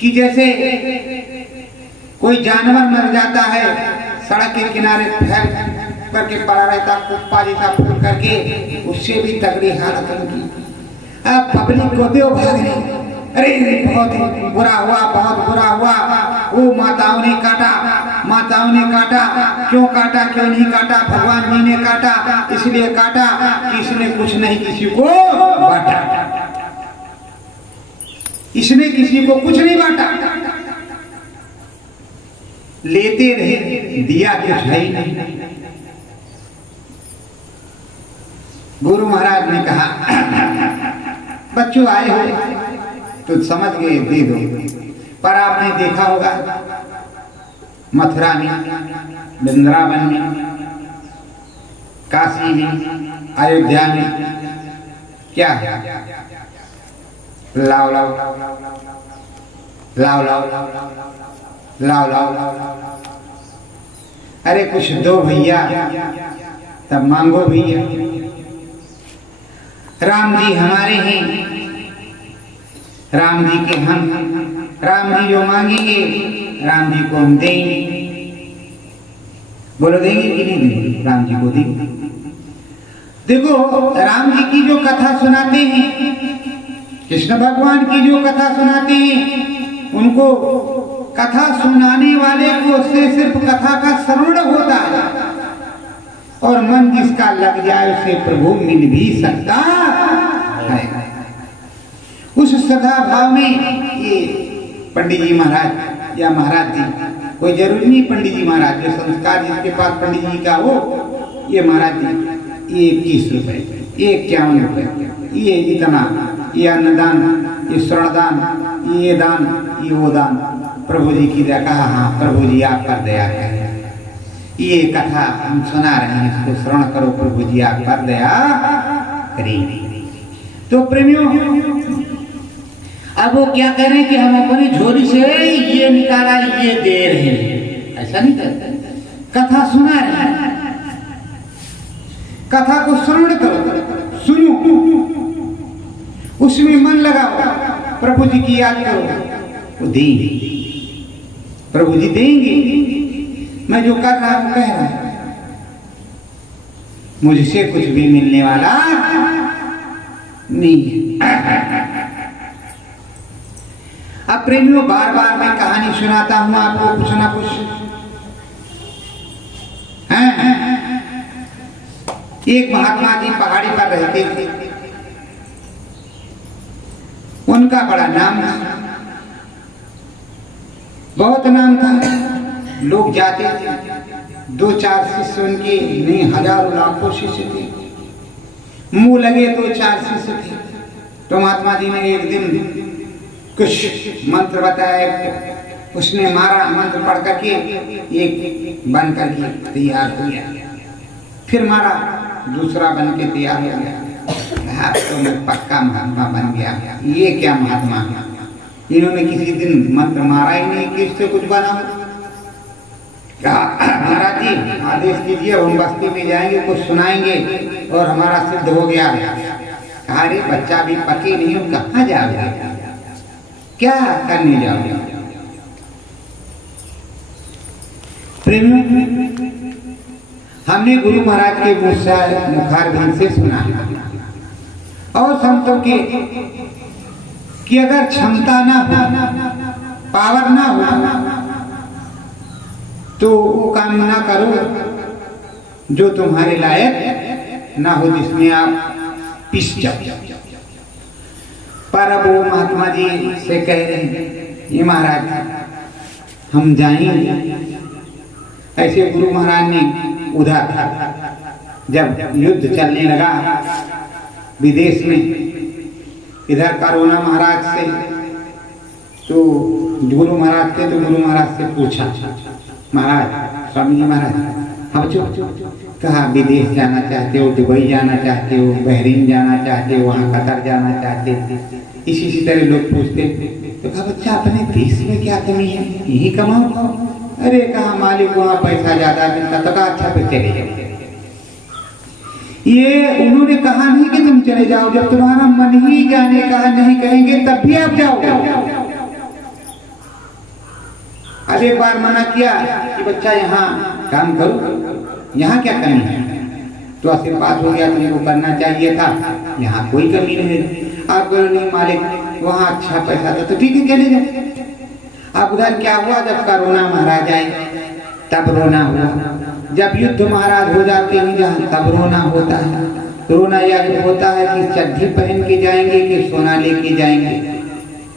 कि जैसे कोई जानवर मर जाता है, सड़क के किनारे फैल करके पड़ा रहता, कुप्पा जैसा फूल करके, उससे भी तगड़ी हालत उनकी। अब पब्लिक को दो भागने, अरे बहुत बुरा हुआ, बहुत बुरा हुआ, वो माताओं ने काटा, माताओं ने काटा। क्यों काटा, क्यों नहीं काटा? भगवान जी ने काटा, इसलिए काटा कि इसने कुछ नहीं किसी को बांटा, इसने किसी को कुछ नहीं बांटा, लेते रहे, दिया कुछ है ही नहीं। गुरु महाराज ने कहा, बच्चों आए हो तो समझ गए, दे दो। पर आपने देखा होगा मथुरा में, वृंदावन में, काशी में, अयोध्या में क्या है? लाओ लाओ लाओ लाओ लाओ लाओ, अरे कुछ दो भैया, तब मांगो भैया। राम जी हमारे हैं, राम जी के हम, राम जी जो मांगेंगे राम जी को हम देंगे। बोलो देंगे कि नहीं देंगे? राम जी को देंगे। देखो राम जी की जो कथा सुनाते हैं, कृष्ण भगवान की जो कथा सुनाते हैं, उनको कथा सुनाने वाले को से सिर्फ कथा का श्रवण होता है और मन जिसका लग जाए उसे प्रभु मिल भी सकता है। उस सदा भाव में ये पंडित जी महाराज या महाराज जी, कोई जरूरी नहीं पंडित जी महाराज, जो संस्कार जिसके पास पंडित जी का हो, ये महाराज जी ये 21 रुपए, ये 51 रुपए, ये इतना, ये अन्नदान, ये श्रणदान, ये दान, ये वो दान, प्रभु जी की दया। कहा हाँ प्रभु जी आप पर दया करें, ये कथा हम सुना रहे हैं, इसको श्रवण करो, प्रभु जी आप पर दया करें। तो प्रेमियों अब वो क्या करें कि हम अपनी झोली से ये निकाला ये दे रहे हैं, ऐसा नहीं करते। कथा सुना रहे हैं, कथा को श्रवण करो, सुनो, उसमें मन लगाओ, प्रभु जी की याद करो, वो देंगे, प्रभु जी देंगे। मैं जो कर रहा हूं कह रहा हूं, मुझसे कुछ भी मिलने वाला नहीं है। अब प्रेमियों बार बार मैं कहानी सुनाता हूं आपको कुछ ना कुछ है। एक महात्मा जी पहाड़ी पर रहते थे, उनका बड़ा नाम था, बहुत नाम था, लोग जाते थे, 2-4 शिष्य उनके नहीं, हजारों लाखों शिष्य थे, मुंह लगे 2-4 शिष्य थे। तो महात्मा जी ने एक दिन कुछ मंत्र बताया, उसने मारा, मंत्र पढ़ करके एक बन करके तैयार हो गया, फिर मारा, दूसरा बन के तैयार हो गया, तो मैं पक्का महात्मा बन गया। ये क्या महात्मा, इन्होंने किसी दिन मंत्र मारा ही नहीं कि इससे कुछ बना। कहा महाराज जी आदेश कीजिए, हम बस्ती में जाएंगे, कुछ सुनाएंगे और हमारा सिद्ध हो गया। कहा अरे बच्चा भी पके नहीं हो, कहाँ जाओगे, क्या करने जाओगे? प्रेमियों हमने गुरु महाराज के मुखारबिंद से सुना और संतों के कि अगर क्षमता ना हो, पावर ना हो, तो वो काम ना करो जो तुम्हारे लायक ना हो, जिसमें आप पिस जाओ। पर अब वो महात्मा जी से कह रहे हैं, ये महाराज हम जाएंगे। ऐसे गुरु महाराज ने उधर जब युद्ध चलने लगा विदेश में, इधर कोरोना महाराज से, तो गुरु महाराज थे, तो गुरु महाराज से पूछा, महाराज स्वामी जी महाराज हम कहा विदेश जाना चाहते हो, दुबई जाना चाहते हो, बहरीन जाना चाहते हो, वहाँ कतर जाना चाहते हो, इसी तरह लोग पूछते। तो कहा बच्चा अपने देश में क्या कमी है, यही कमाओ। अरे कहा मालिक वहाँ पैसा ज्यादा मिलता, तो कहा अच्छा फिर चले जाओ। ये उन्होंने कहा नहीं कि तुम चले जाओ, जब तुम्हारा मन ही जाने का नहीं कहेंगे तब भी आप जाओ। अब एक बार मना किया कि बच्चा यहाँ काम करो, यहाँ क्या कमी है, तो आशीर्वाद हो गया, तुमको करना चाहिए था, यहाँ कोई कमी नहीं है। आप कहो नहीं मालिक वहाँ अच्छा पैसा था, तो ठीक है चले जाओ। अब उधर क्या हुआ, जब कोरोना महाराज आए तब रोना हुआ, जब युद्ध महाराज हो जाते हैं जहाँ तब रोना होता है। रोना यह होता है कि चड्ढी पहन के जाएंगे कि सोना लेके जाएंगे,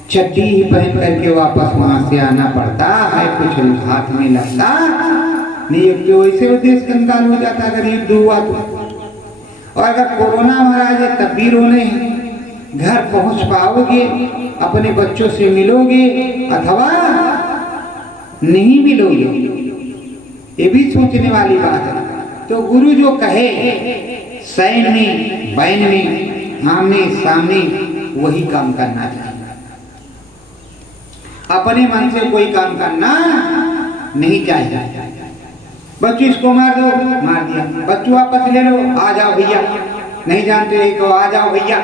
चड्ढी ही पहन करके वापस वहां से आना पड़ता है, कुछ हाथ में लगता नहीं, तो वैसे वो देश कंगाल हो जाता अगर युद्ध हुआ तो। और अगर कोरोना महाराज है तब भी रोने हैं, घर पहुंच पाओगे, अपने बच्चों से मिलोगे अथवा नहीं मिलोगे, ये भी सोचने वाली बात है। तो गुरु जो कहे सैन में बैन में आमने सामने वही काम करना चाहिए, अपने मन से कोई काम करना नहीं चाहिए। बच्चों इसको मार दो, मार दिया, बच्चों वापस ले लो, आ जाओ भैया, नहीं जानते तो आ जाओ भैया।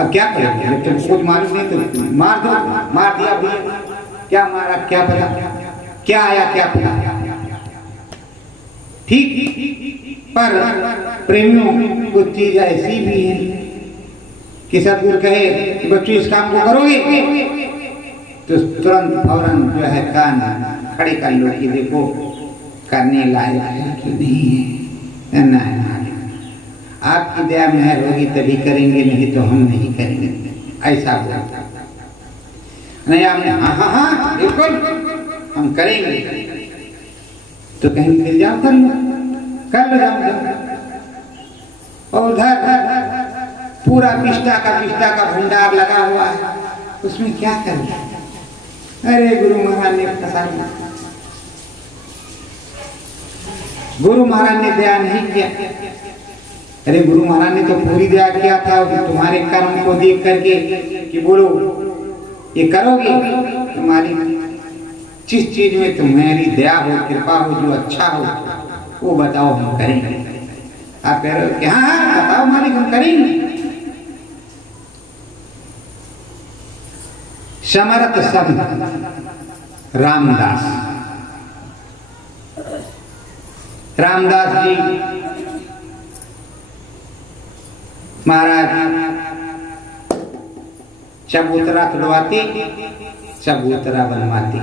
अब क्या करेंगे, जब तुम कुछ मालूम नहीं तो मार दो, मार दिया भैया, क्या मारा क्या पता, क्या आया क्या पता। ठीक, पर प्रेमियों कुछ चीज ऐसी भी है कि सदगुरु कहे कि बच्चों इस काम को करोगे तो तुरंत फौरन जो है कान खड़े कर लो कि देखो करने लायक है कि नहीं है। नहीं, आपकी दया मेहर होगी तभी करेंगे, नहीं तो हम नहीं करेंगे, ऐसा बोलता नहीं। आपने हाँ हाँ हाँ बिल्कुल हम करेंगे, तो कहीं फिर जाओ कर लो जाओ। और उधर पूरा पिस्ता का भंडार लगा हुआ है, उसमें क्या करें? अरे गुरु महाराज ने फंसा लिया, गुरु महाराज ने दया नहीं किया। अरे गुरु महाराज ने तो पूरी दया किया था तुम्हारे कर्म को देख करके कि बोलो ये करोगे, तुम्हारी जिस चीज में तुम्हारी दया हो, कृपा हो, जो अच्छा हो वो बताओ हम करेंगे। आप कह रहे हो कि हाँ बताओ मालिक हम करेंगे। समर्थ संत रामदास जी महाराज चबूतरा तुड़वाते, चबूतरा बनवाते,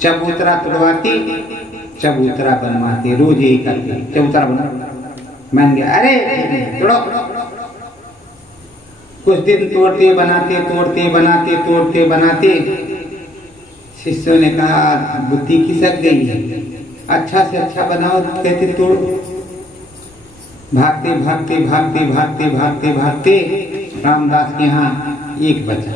चबूतरा तुड़वाते, चबूतरा बनवाते, रोज यही करते, चबूतरा बनवा मान गया। अरे तोड़ो, कुछ दिन तोड़ते बनाते शिष्यों ने कहा बुद्धि खिसक गई है, अच्छा से अच्छा बनाओ, कहते तोड़ो। भागते रामदास के यहाँ एक बचा,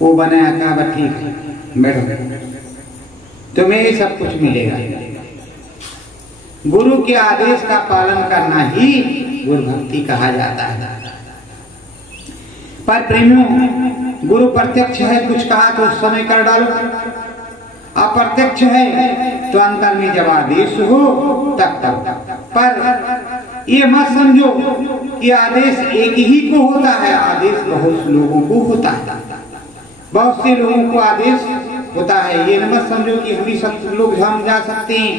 वो बनाया, कहा ठीक है बैठो, तुम्हें ही सब कुछ मिलेगा। गुरु के आदेश का पालन करना ही गुरु भक्ति कहा जाता है। पर प्रेमियों, गुरु प्रत्यक्ष है, कुछ कहा तो उस समय कर डालो, अप्रत्यक्ष है तो अंतर में जब आदेश हो तब तक। पर ये मत समझो कि आदेश एक ही को होता है, आदेश बहुत लोगों को होता है, बहुत से लोगों को आदेश होता है। ये मत समझो कि हम ही सब लोग धाम जा सकते हैं,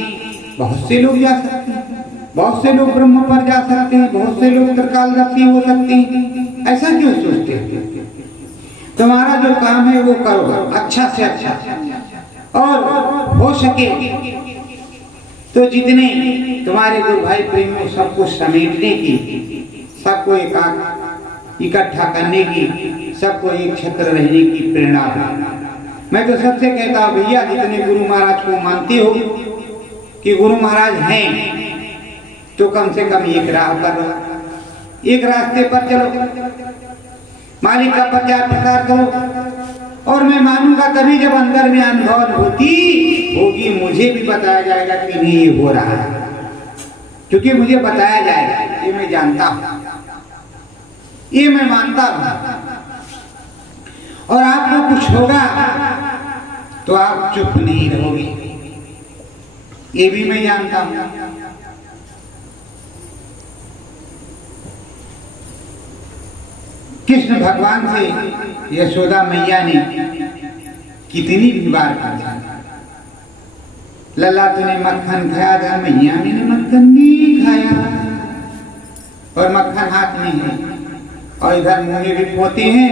बहुत से लोग जा सकते हैं, बहुत से लोग ब्रह्म पर जा सकते हैं, बहुत से लोग त्रिकालदर्शी हो सकते हैं। ऐसा क्यों सोचते हैं? तुम्हारा जो काम है वो करो अच्छा से अच्छा, और हो सके तो जितने तुम्हारे गुरु भाई प्रेमियों सबको समेटने की, सबको इकट्ठा करने की, सबको एक छत्र रहने की प्रेरणा हो। मैं तो सबसे कहता हूँ भैया, जितने गुरु महाराज को मानते हो कि गुरु महाराज हैं, तो कम से कम एक राह पर, एक रास्ते पर चलो, मालिक का प्रचार प्रसार करो। और मैं मानूंगा तभी जब अंदर में अनुभव होगी, मुझे भी बताया जाएगा कि नहीं ये हो रहा है, क्योंकि मुझे बताया जाएगा, ये मैं जानता हूं, ये मैं मानता हूं। और आपको कुछ होगा तो आप चुप नहीं रहोगे, ये भी मैं जानता हूं। कृष्ण भगवान से यशोदा मैया ने कितनी भी बार पूछा, लल्ला तूने मक्खन खाया था? मैया मैंने मक्खन नहीं खाया, और मक्खन हाथ में है, और इधर मुंह में भी पोते हैं,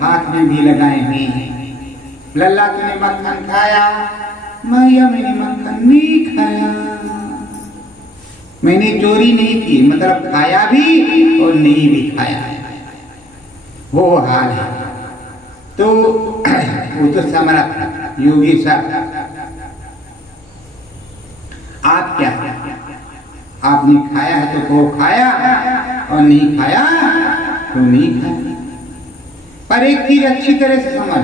हाथ में भी लगाए हुए हैं। लल्ला तूने मक्खन खाया? मैया मैंने मक्खन नहीं खाया, मैंने चोरी नहीं की, मतलब खाया भी और नहीं भी खाया, वो हाल है। तो वो तो समर्थ योगी सर, आप क्या, आपने खाया है तो वो खाया, और नहीं खाया तो नहीं खाया। पर एक चीज अच्छी तरह से समझ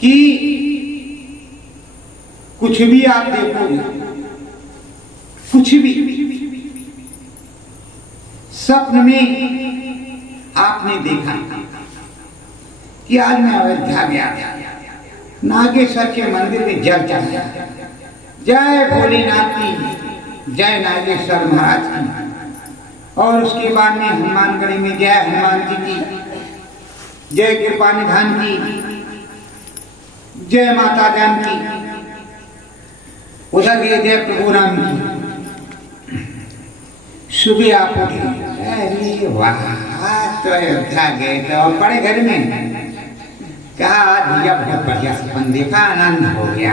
कि कुछ भी आप देखोगे, कुछ भी स्वप्न में आपने देखा कि आज मैं अयोध्या गया, नागेश्वर के मंदिर में जल चढ़ाया, जय भोलेनाथ की, जय नागेश्वर महाराज की। और उसके बाद में हनुमानगढ़ी में जय हनुमान जी की, जय कृपा निधान की, जय माता जानकी, उधर गए जय प्रभु राम की। सुबह आप उठे, अरे वाह, तो अयोध्या गए थे और बड़े घर में कहा भैया बहुत बढ़िया सपन देखा, आनंद हो गया,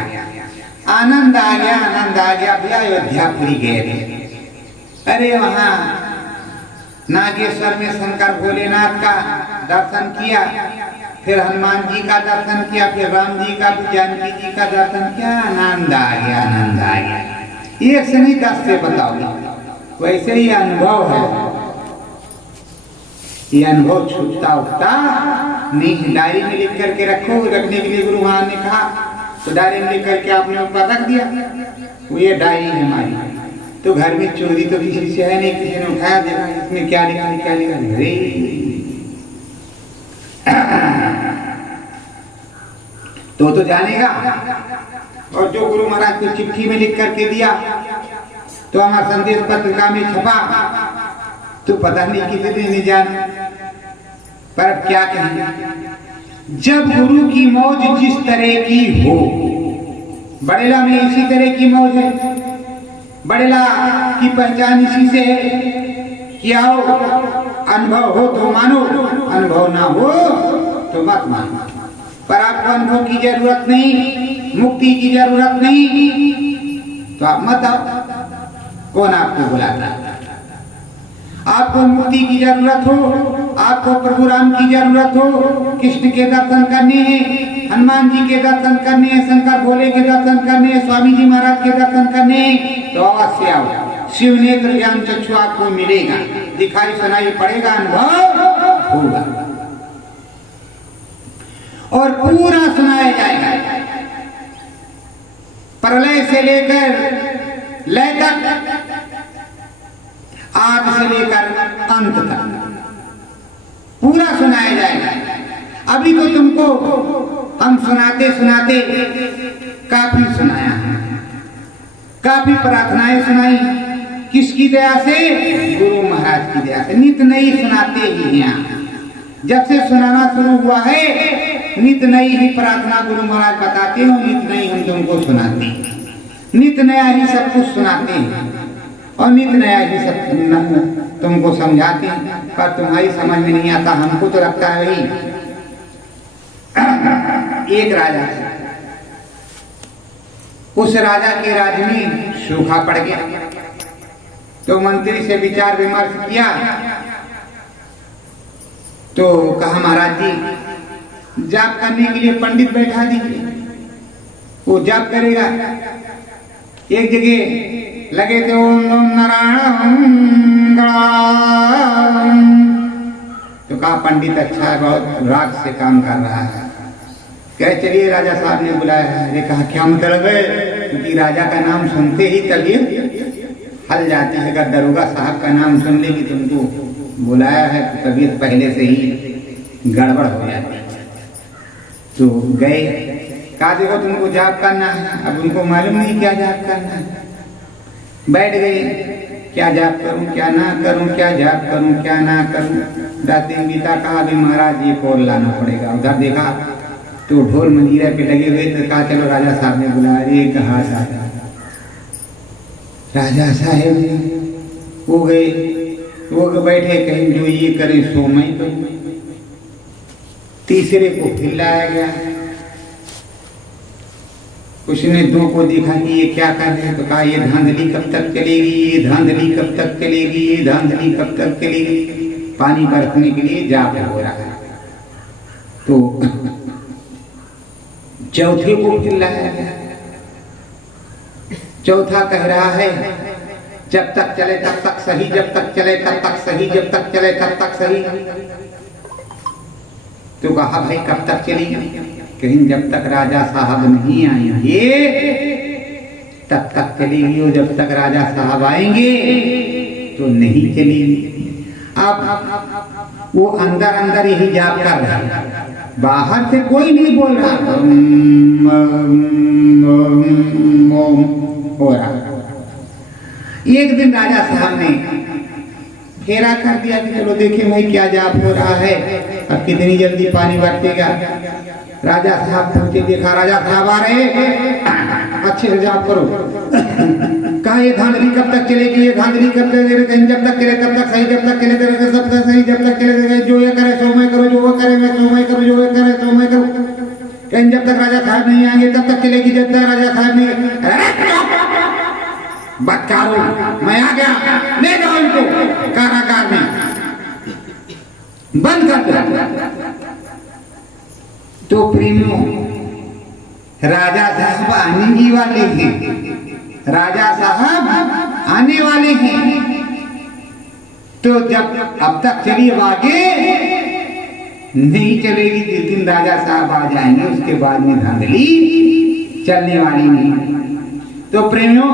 आनंद आ गया, आनंद आ गया भैया। अयोध्यापुरी गए थे, अरे वहाँ नागेश्वर में शंकर भोलेनाथ का दर्शन किया, फिर हनुमान जी का दर्शन किया, फिर राम जी का, फिर जानकी जी का दर्शन किया, आनंद आ गया, आनंद आ गया। एक से नहीं 10 से बताओ, वैसे ही अनुभव है, ये अनुभव छूटता उठता नहीं। डायरी में लिख करके रखो, रखने के लिए गुरु महाराज ने कहा, तो डायरी में लिख करके आपने ऊपर रख दिया, वो ये डायरी है हमारी। तो घर में चोरी तो किसी से है नहीं, किसी ने उठाया, देखा इसमें क्या लिखा है, क्या लिखा है, अरे तो जानेगा। और जो गुरु महाराज को चिट्ठी में लिख करके दिया, तो हमारा संदेश पत्रिका में छपा, तो पता नहीं किसी ने नहीं जाना। पर अब क्या कहें, जब गुरु की मौज जिस तरह की हो, बड़ेला में इसी तरह की मौज है। बड़ेला की पहचान इसी से है कि आओ, अनुभव हो तो मानो, अनुभव ना हो तो मत मानो। पर आपको अनुभव की जरूरत नहीं, मुक्ति की जरूरत नहीं, तो आप मत आओ। कौन आपको बुलाता है? आपको मुक्ति की जरूरत हो, आपको प्रभु राम की जरूरत हो, कृष्ण के दर्शन करने हैं, हनुमान जी के दर्शन करने हैं, शंकर भोले के दर्शन करने हैं, स्वामी जी महाराज के दर्शन करने हैं, तो अवश्य आओ। शिव नेत्र ज्ञान चक्षु आपको मिलेगा, दिखाई सुनाई पड़ेगा, अनुभव होगा और पूरा सुनाया जाएगा। प्रलय से लेकर लय तक, आदि से लेकर अंत तक पूरा सुनाया जाएगा। अभी तो तुमको हम सुनाते सुनाते काफी सुनाया, काफी प्रार्थनाएं सुनाई। किसकी दया से? गुरु महाराज की दया से। नित नई सुनाते ही हैं। जब से सुनाना शुरू हुआ है, नित नई ही प्रार्थना गुरु महाराज बताते हो, नित नई हम तुमको सुनाते हैं, नित नया ही सब कुछ सुनाते हैं और नित नया ही सब तुमको समझाते हैं। पर तुम्हारी समझ में नहीं आता, हमको तो लगता है वही। एक राजा, उस राजा के राज में सूखा पड़ गया, तो मंत्री से विचार विमर्श किया, तो कहा महाराज जी जाप करने के लिए पंडित बैठा दीजिए, वो जाप करेगा। एक जगह लगे थे ओम नारायण, तो कहा पंडित अच्छा है, बहुत राग से काम कर रहा है। कहे चलिए राजा साहब ने बुलाया है। अरे कहा क्या मतलब है? क्योंकि राजा का नाम सुनते ही तबीयत हल जाती है। अगर दरोगा साहब का नाम सुन ले कि तुमको बुलाया है तो तबीयत पहले से ही गड़बड़ हो जाती है। तो गए, कहा देखो तुमको जाप करना है। अब उनको मालूम नहीं क्या जाप करना है। बैठ गए, क्या जाप करूं, क्या ना करूं, क्या जाप करूं, क्या ना करूं। दातिन गीता कहा अभी महाराज ये और लाना पड़ेगा। उधर देखा तो ढोल मंजीरा पे लगे हुए, तो कहा चलो राजा साहब ने बुला रहे। कहा राजा साहब वो गए, वो बैठे, कहीं जो ये करे सो मैं तो। तीसरे को फिर लाया गया, उसने दो को देखा कि ये क्या कर रहे हैं, तो कहा ये धांधली कब तक चलेगी, ये धांधली कब तक चलेगी, ये धांधली कब तक चलेगी। पानी बरतने के लिए जाप हो रहा है। तो चौथे को फिर लाया गया। चौथा कह रहा है जब तक चले तब तक सही, जब तक चले तब तक सही, जब तक चले तब तक सही। तो कहा भाई कब तक चलेगी? कहीं जब तक राजा साहब नहीं आएंगे तब तक चलेगी, और जब तक राजा साहब आएंगे तो नहीं चलेगी। अब वो अंदर अंदर यही जाप कर रहा है, बाहर से कोई नहीं बोल रहा, हो रहा। एक दिन राजा साहब ने फेरा कर दिया कि चलो देखें भाई क्या जाप हो रहा है, अब कितनी जल्दी पानी बरतेगा। राजा साहब पहुंचे, देखा राजा साहब आ रहे, अच्छे से जाप करो। कहा ये धांधली कब तक चलेगी, ये धांधली कब तक, जब तक चले तब तक सही, जब तक चले तब तक सही, जब तक चले जो ये करे सो मैं करो, जो वो करे मैं सो मैं करो, जो वो करे सो मैं करो। कहीं जब तक राजा साहब नहीं आएंगे तब तक चलेगी, जब तक राजा साहब नहीं। बदकारो, मैं आ गया, ले जाओ इनको कारागार में बंद कर दो। तो प्रेमियों, राजा साहब आने ही वाले हैं, राजा साहब आने वाले हैं। तो जब अब तक चलिए आगे नहीं चलेगी, जिस दिन राजा साहब आ जाएंगे उसके बाद में धांधली चलने वाली नहीं। तो प्रेमियों,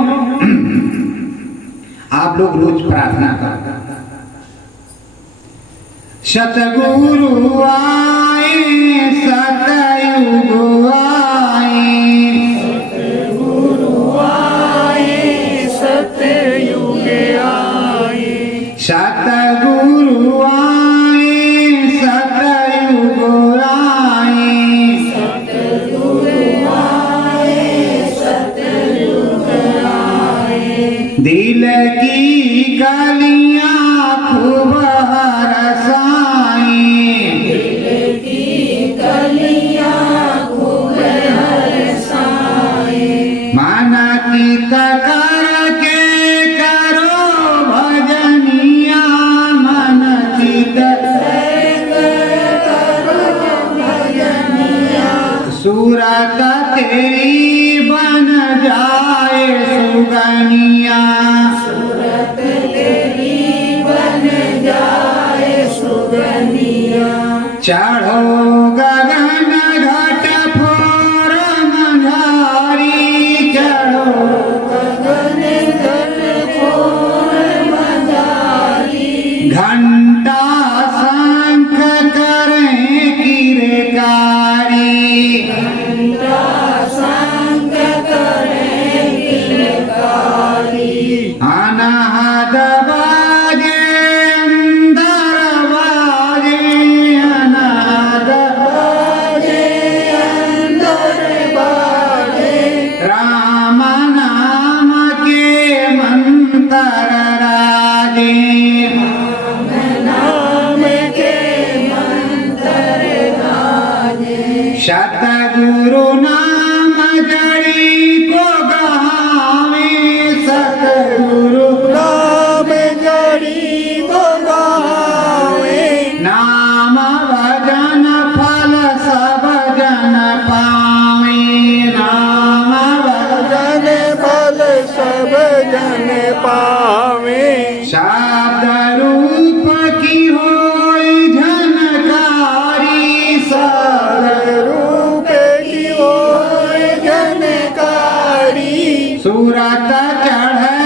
आप लोग रोज प्रार्थना करो, सतगुरु आए सतयुग आए, सतगुरु आए सतयुग आए, सतगुरु आए सतयुग आए, सतगुरु आए सतयुग आए। दिल की कलियां खूब हरसाएं, दिल की कलियां खूब हरसाएं, मन की तकर के करो भजनिया, मन की सूरत तेरी बन जाए सुगनिया, सूरत तेरी बन जाए सुगनिया। चढ़ो गगन घट फोर मंझारी, चढ़ो गगन घट फोर मझारी, घंटा शंख करें किरकारी, घंटा शंख करें किलकारी, अनाहत बाजे अंदर बाजे, अनाहत बाजे अंदर बाजे, राम नाम के मंत्र राजे, नाम के मंत्र गाजे। सतगुरु नाम जड़ी को गहावे, सतगुरु नाम जड़ी को गावे, नाम भजन फल सब जन पावे, नाम भजन जन फल सब जन पावे। शब्द रूप की होई झनकारी, शब्द रूप की ओर जनकारी, सूरत चढ़े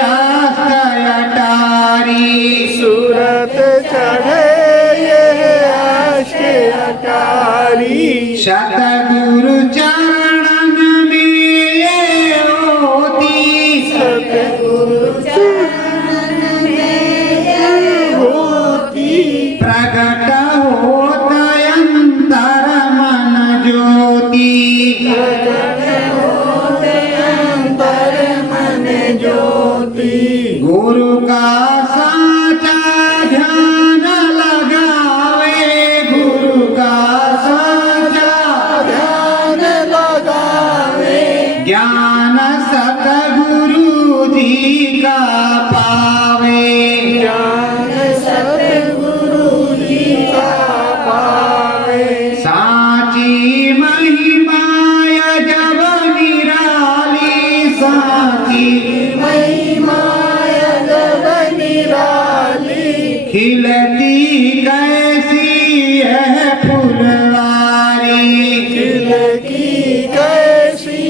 अस्त अटारी, सूरत चढ़े ये अष्ट अटारी। सतगुरु चरणन में ये होती, सतगुरु चरण में ये होती, प्रगट होत अंतर मन ज्योति, प्रगट होते अंतर मन ज्योति। गुरु का साचा ध्यान लगावे, गुरु का साचा ध्यान लगावे, ज्ञान सतगुरु जी का पावे, ज्ञान सतगुरु जी का पावे। साची महिमाय जब निराली, साची महिमाय जब निराली, खिलती कैसी है फुलवारी, खिल की कैसी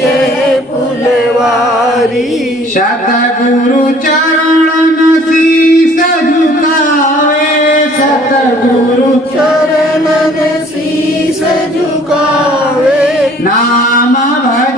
है फुलवारी। सतगुरु चरणन शीस झुकावे, सतगुरु चरणन शीस झुकावे, नाम भज